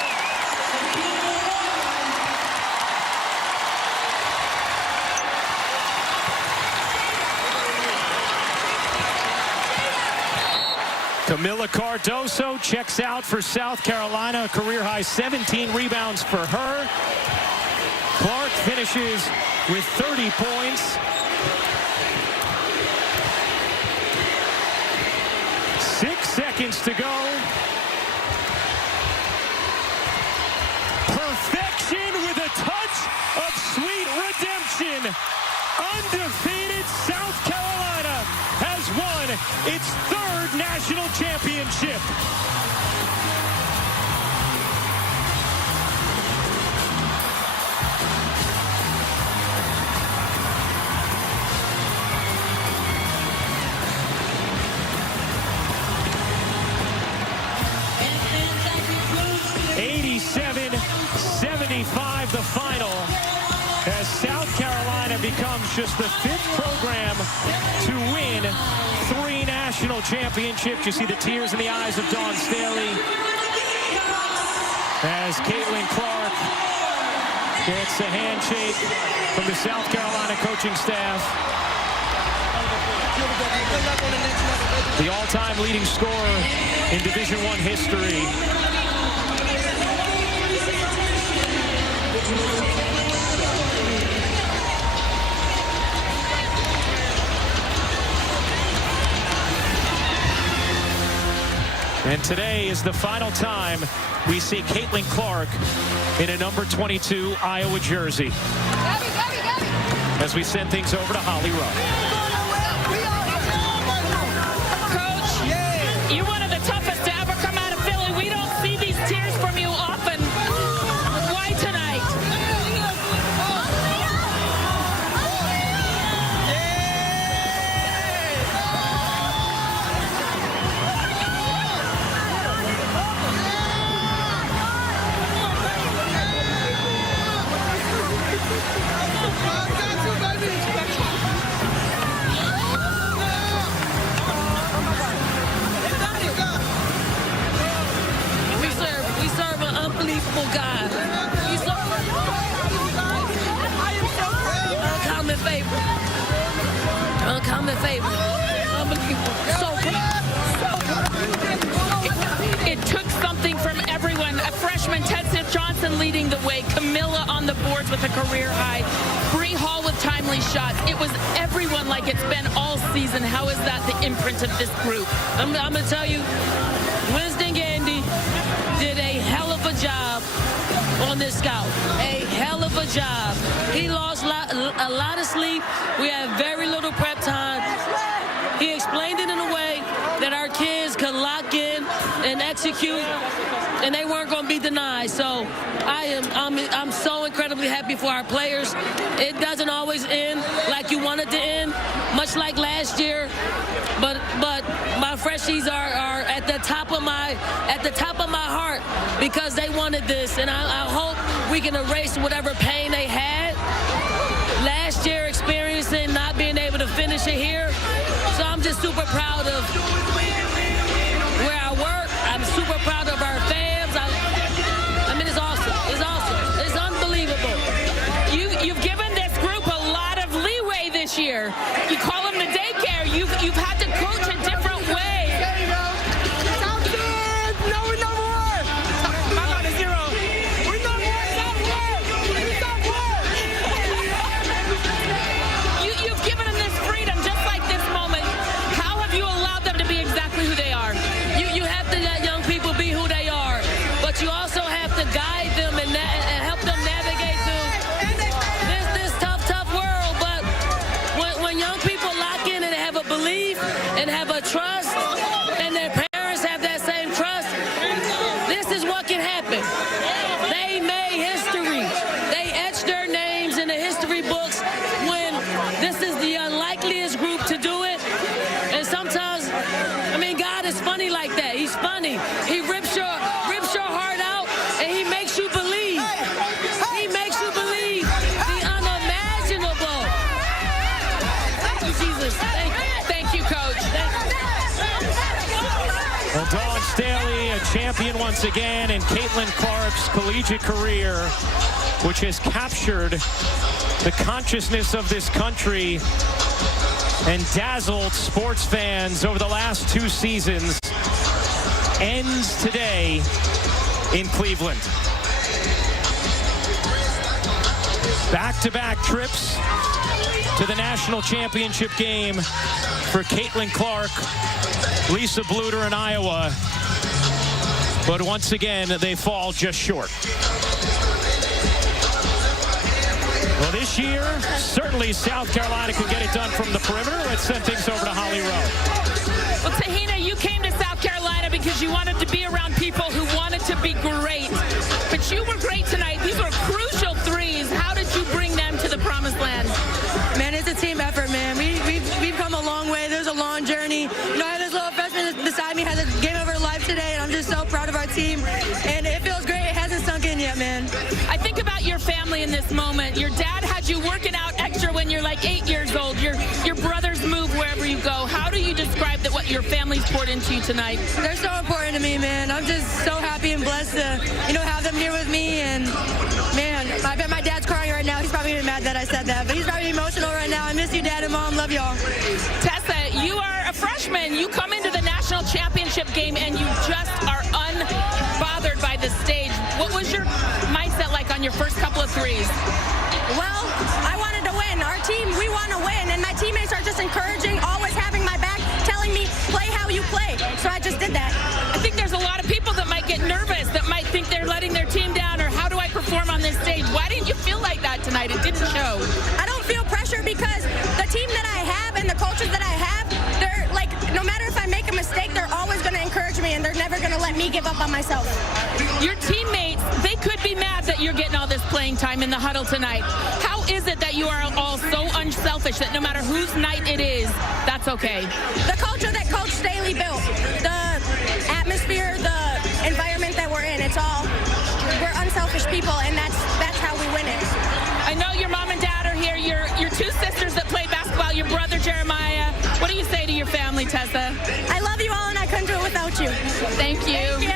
Camila Cardoso checks out for South Carolina, a career-high 17 rebounds for her. Clark finishes with 30 points. 6 seconds to go. Perfection with a touch of sweet redemption. Undefeated South Carolina has won its 3rd national championship. And 87-75 the final, as South Carolina becomes just the 5th program to win 3 national championships. You see the tears in the eyes of Dawn Staley as Caitlin Clark gets a handshake from the South Carolina coaching staff. The all-time leading scorer in Division I history. And today is the final time we see Caitlin Clark in a number 22 Iowa jersey. As we send things over to Holly Rowe. Coach, you're one of the toughest to ever come out of Philly. We don't see these tears from you often. Why tonight? We serve an unbelievable God. We serve uncommon favor. Uncommon favor. Unbelievable. So it took something from everyone. A freshman, Tessa Johnson leading the way. Camilla on the boards with a career high. Bree Hall with timely shots. It was everyone like it's been all season. How is that the imprint of this group? I'm going to tell you, Winston Gandy did a hell of a job on this scout. A hell of a job. He lost a lot of sleep. We had very little prep time. He explained it in a way that our kids could lock in and execute, and they weren't going to be denied. So I'm so incredibly happy for our players. It doesn't always end like you want it to end, much like last year. But my freshies are at the top of my heart because they wanted this, and I hope we can erase whatever pain they had last year, experiencing not being able to finish it here. So I'm just super proud of where I work. I'm super proud of our fans. I mean, it's awesome. It's awesome. It's unbelievable. You've given this group a lot of leeway this year. You call them the daycare. You've had to coach a different way. There you go. Sounds good. No, we're number 1. I'm on a 0. We're number 1. Stop work. You've given them this freedom, just like this moment. How have you allowed them to be exactly who they are? You have to let young people be who they are, but you also have to guide them and help them navigate through this tough world. But when young people lock in and have a belief and have a trust, and their parents have that same trust, this is what can happen. They made history. They etched their names in the history books when this is the unlikeliest group to do it. And sometimes, I mean, God is funny like that. He's funny. He rips your heart out, and he makes you believe. He makes you believe the unimaginable. Thank you, Jesus. Thank you, Coach. Well, Dawn Staley, a champion once again in Caitlin Clark's collegiate career, which has captured the consciousness of this country and dazzled sports fans over the last 2 seasons. ends today in Cleveland. Back-to-back trips to the national championship game for Caitlin Clark, Lisa Bluter in Iowa. But once again, they fall just short. Well, this year, certainly South Carolina could get it done from the perimeter. Let's send things over to Holly Rowe. Well, Tahina, you came to South Carolina because you wanted to be around people who wanted to be great. But you were great tonight. These were crucial threes. How did you bring them to the promised land? Man, it's a team effort, man. We've come a long way. There's a long journey. You know, I have this little freshman beside me has a game of her life today, and I'm just so proud of our team. And it feels great. It hasn't sunk in yet, man. I think about your family in this moment. Your dad had you working out extra when you're like 8 years old. Your brothers move wherever you go. How do you describe that what your family's poured into you tonight? They're so important to me, man. I'm just so happy and blessed to, you know, have them here with me. And man, I bet my dad's crying right now. He's probably even mad that I said that, but he's probably emotional right now. I miss you, Dad and Mom. Love y'all. Tessa, you are a freshman. You come into the national championship game and you just are unbothered by the stage. What was your mindset like on your first couple of threes? Well, I wanted to win. Our team, we want to win, and my teammates are just encouraging, always having my back, telling me, play how you play. So I just did that. I think there's a lot of people that might get nervous, that might think they're letting their team down, or how do I perform on this stage? Why didn't you feel like that tonight? It didn't show. I don't feel pressure because the team that I have and the coaches that I have, they're like, no matter if I make a mistake, they're always going to encourage me, and they're never going to let me give up on myself. Your teammates, they could be mad that you're getting all this playing time in the huddle tonight. How is it that you are all so unselfish that no matter whose night it is, that's okay? The culture that Coach Staley built, the atmosphere, the environment that we're in, we're unselfish people, and that's how we win it. I know your mom and dad are here. Your two sisters that play basketball, your brother Jeremiah. What do you say to your family, Tessa? I love you all, and I couldn't do it without you. Thank you. Thank you.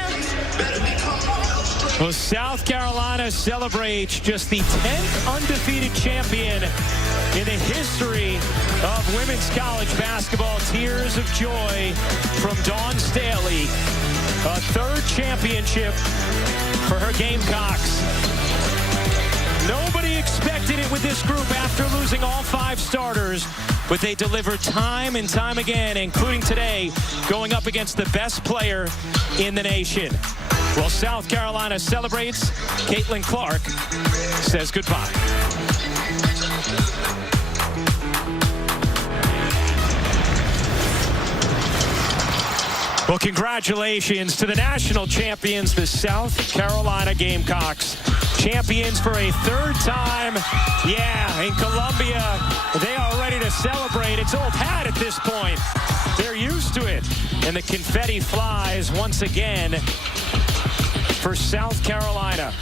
Well, South Carolina celebrates just the 10th undefeated champion in the history of women's college basketball. Tears of joy from Dawn Staley. A third championship for her Gamecocks. Nobody expected it with this group after losing all 5 starters, but they delivered time and time again, including today, going up against the best player in the nation. While South Carolina celebrates, Caitlin Clark says goodbye. Well, congratulations to the national champions, the South Carolina Gamecocks. Champions for a third time. Yeah, in Columbia, they are ready to celebrate. It's old hat at this point. They're used to it. And the confetti flies once again for South Carolina.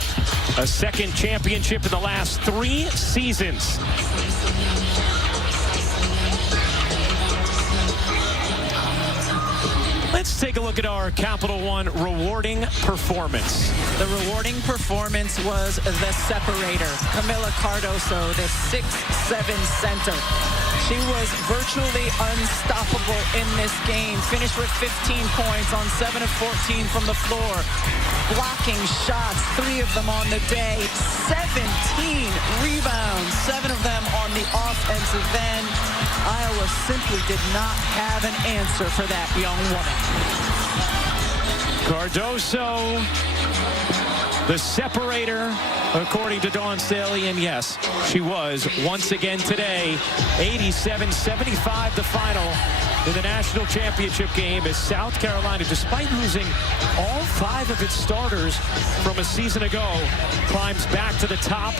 A second championship in the last 3 seasons. Let's take a look at our Capital One rewarding performance. The rewarding performance was the separator, Camila Cardoso, the 6'7" center. She was virtually unstoppable in this game. Finished with 15 points on 7 of 14 from the floor. Blocking shots, 3 of them on the day. 17 rebounds, 7 of them on the offensive end. Iowa simply did not have an answer for that young woman. Cardoso, the separator, according to Dawn Staley, and yes, she was once again today. 87-75 the final in the national championship game as South Carolina, despite losing all 5 of its starters from a season ago, climbs back to the top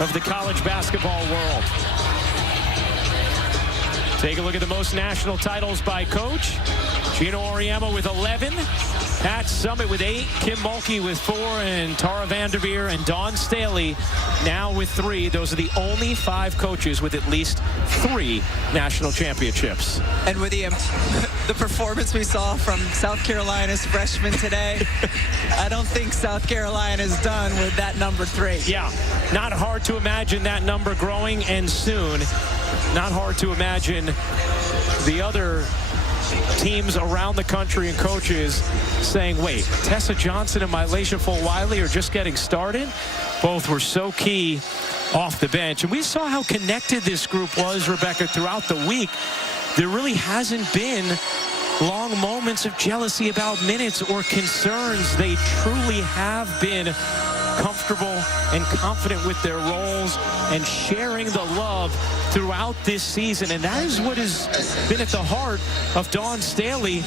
of the college basketball world. Take a look at the most national titles by coach. Gino Auriemma with 11. Pat Summitt with 8. Kim Mulkey with 4. And Tara Vanderveer and Dawn Staley now with 3. Those are the only 5 coaches with at least 3 national championships. And with the performance we saw from South Carolina's freshmen today, I don't think South Carolina's done with that number 3. Yeah, not hard to imagine that number growing, and soon. Not hard to imagine the other teams around the country and coaches saying, wait, Tessa Johnson and Mylacia Fulwiley are just getting started. Both were so key off the bench. And we saw how connected this group was, Rebecca, throughout the week. There really hasn't been long moments of jealousy about minutes or concerns. They truly have been comfortable and confident with their roles and sharing the love throughout this season. And that is what has been at the heart of Dawn Staley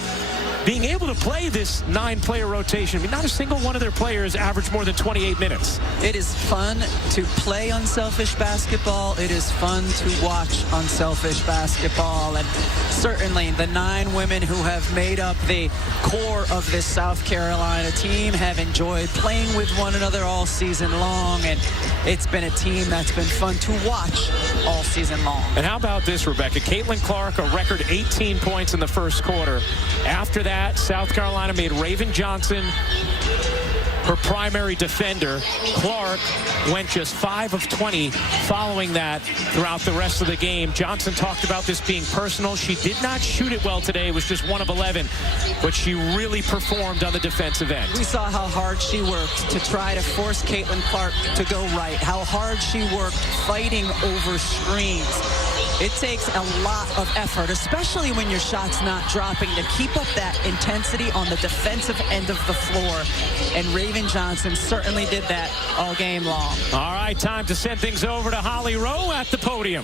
being able to play this 9-player rotation. I mean, not a single one of their players averaged more than 28 minutes. It is fun to play unselfish basketball. It is fun to watch unselfish basketball. And certainly the 9 women who have made up the core of this South Carolina team have enjoyed playing with one another all season long. And it's been a team that's been fun to watch all season long. And how about this, Rebecca? Caitlin Clark, a record 18 points in the first quarter. After that, South Carolina made Raven Johnson her primary defender. Clark went just 5 of 20 following that throughout the rest of the game. Johnson talked about this being personal. She did not shoot it well today. It was just 1 of 11, but she really performed on the defensive end. We saw how hard she worked to try to force Caitlin Clark to go right, how hard she worked fighting over screens. It takes a lot of effort, especially when your shot's not dropping, to keep up that intensity on the defensive end of the floor. And Raven Johnson certainly did that all game long. All right, time to send things over to Holly Rowe at the podium.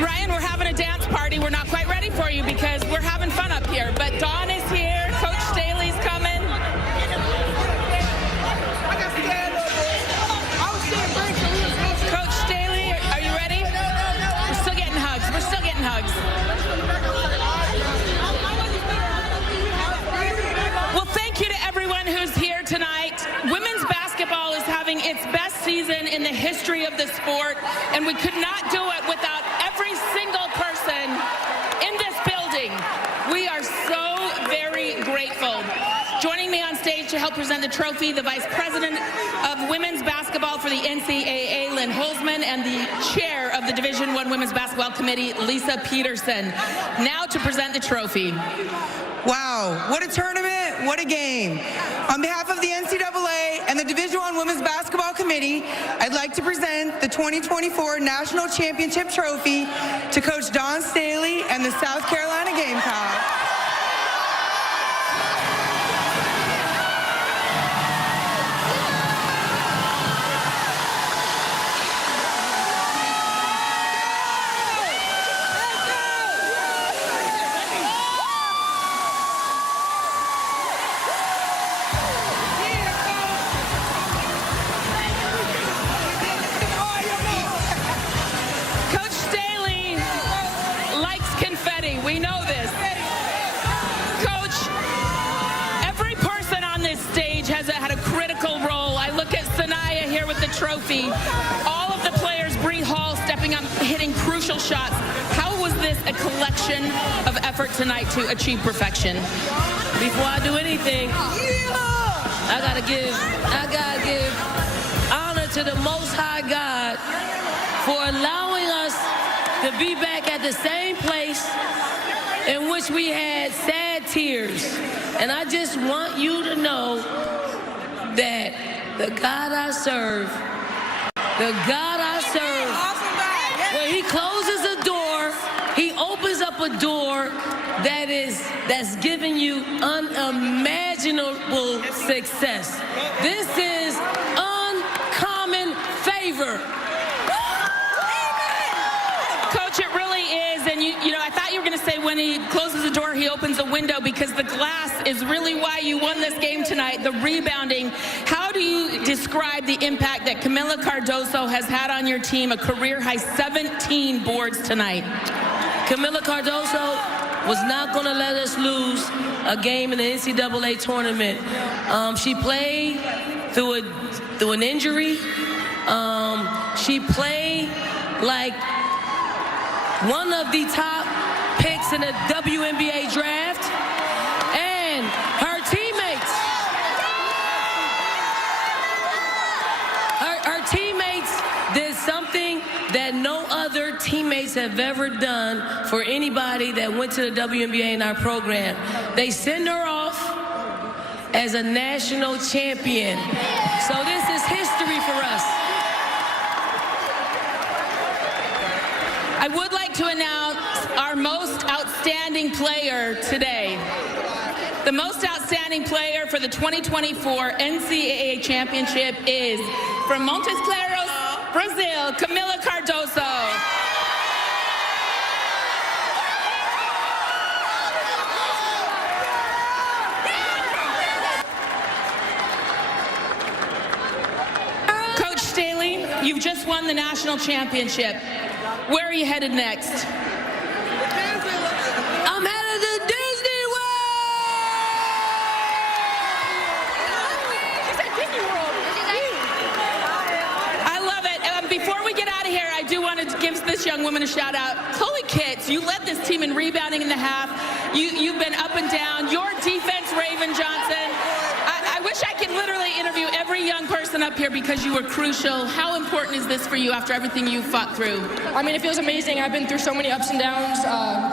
Ryan, we're having a dance party. We're not quite ready for you because we're having fun up here. But Dawn is here. Coach Staley's coming. Coach Staley, are you ready? We're still getting hugs. We're still getting hugs. Well, thank you to everyone who's here tonight. Women's basketball is having its best season in the history of the sport, and we could not do it without every single person in this building. We are so very grateful. Joining me on stage to help present the trophy, the Vice President of Women's Basketball for the NCAA, Lynn Holzman, and the Chair of the Division I Women's Basketball Committee, Lisa Peterson. Now to present the trophy. Wow, what a tournament, what a game. On behalf of the NCAA and the Division I Women's Basketball Committee, I'd like to present the 2024 National Championship Trophy to Coach Dawn Staley and the South Carolina Gamecocks. We know this. Coach, every person on this stage has had a critical role. I look at Sanaya here with the trophy. All of the players, Bree Hall stepping up, hitting crucial shots. How was this a collection of effort tonight to achieve perfection? Before I do anything, I gotta give honor to the Most High God for allowing us to be back at the same place in which we had sad tears. And I just want you to know that the God I serve, when he closes a door, he opens up a door that's giving you unimaginable success. This is uncommon favor. Coach, it really is, and you know, I thought you were going to say when he closes the door, he opens a window, because the glass is really why you won this game tonight, the rebounding. How do you describe the impact that Camila Cardoso has had on your team, a career-high 17 boards tonight? Camila Cardoso was not going to let us lose a game in the NCAA tournament. She played through an injury. She played like one of the top picks in the WNBA draft, and her teammates did something that no other teammates have ever done for anybody that went to the WNBA in our program. They send her off as a national champion. So this is history for us. I would like to announce our most outstanding player today. The most outstanding player for the 2024 NCAA Championship is from Montes Claros, Brazil, Camila Cardoso. Coach Staley, you've just won the national championship. Where are you headed next? I'm headed to Disney I love it. Before we get out of here, I do want to give this young woman a shout out. Chloe Kitts, you led this team in rebounding in the half. You've been up and down. Your defense, Raven Johnson. I wish I could literally interview every young person up here because you were crucial. How important is this for you after everything you fought through? I mean, it feels amazing. I've been through so many ups and downs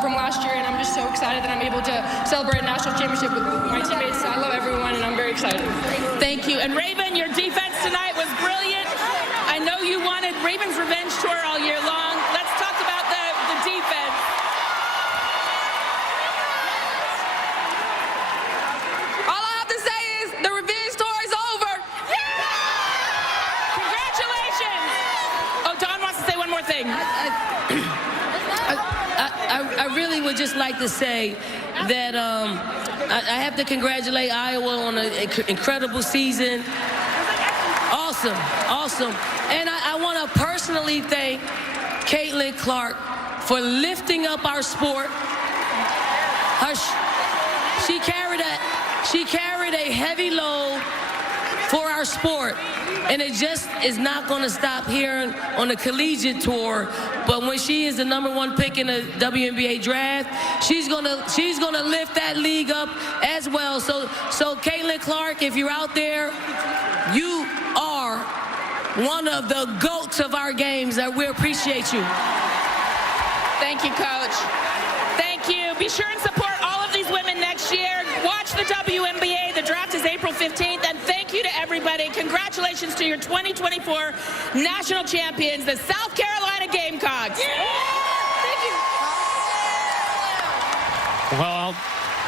from last year, and I'm just so excited that I'm able to celebrate a national championship with my teammates. I love everyone, and I'm very excited. Thank you. And Raven, your defense tonight was brilliant. I know you wanted Raven's revenge tour all year long. Let's talk about the defense. All I have to say is the revenge tour is over. Congratulations. Oh, Dawn wants to say one more thing. I really would just like to say that I have to congratulate Iowa on an incredible season. Awesome. And I want to personally thank Caitlin Clark for lifting up our sport. She carried a heavy load for our sport. And it just is not going to stop here on the collegiate tour. But when she is the #1 pick in the WNBA draft, she's gonna lift that league up as well. So Caitlin Clark, if you're out there, you are one of the GOATs of our games, and we appreciate you. Thank you, Coach. Thank you. Be sure and support all of these women next year. Watch the WNBA. The draft is April 15th. And thank you to everybody. Congratulations to your 2024 national champions, the South Carolina Gamecocks. Thank you. Well,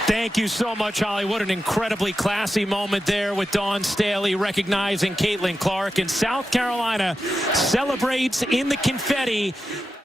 thank you so much, Holly. What an incredibly classy moment there with Dawn Staley recognizing Caitlin Clark. And South Carolina celebrates in the confetti.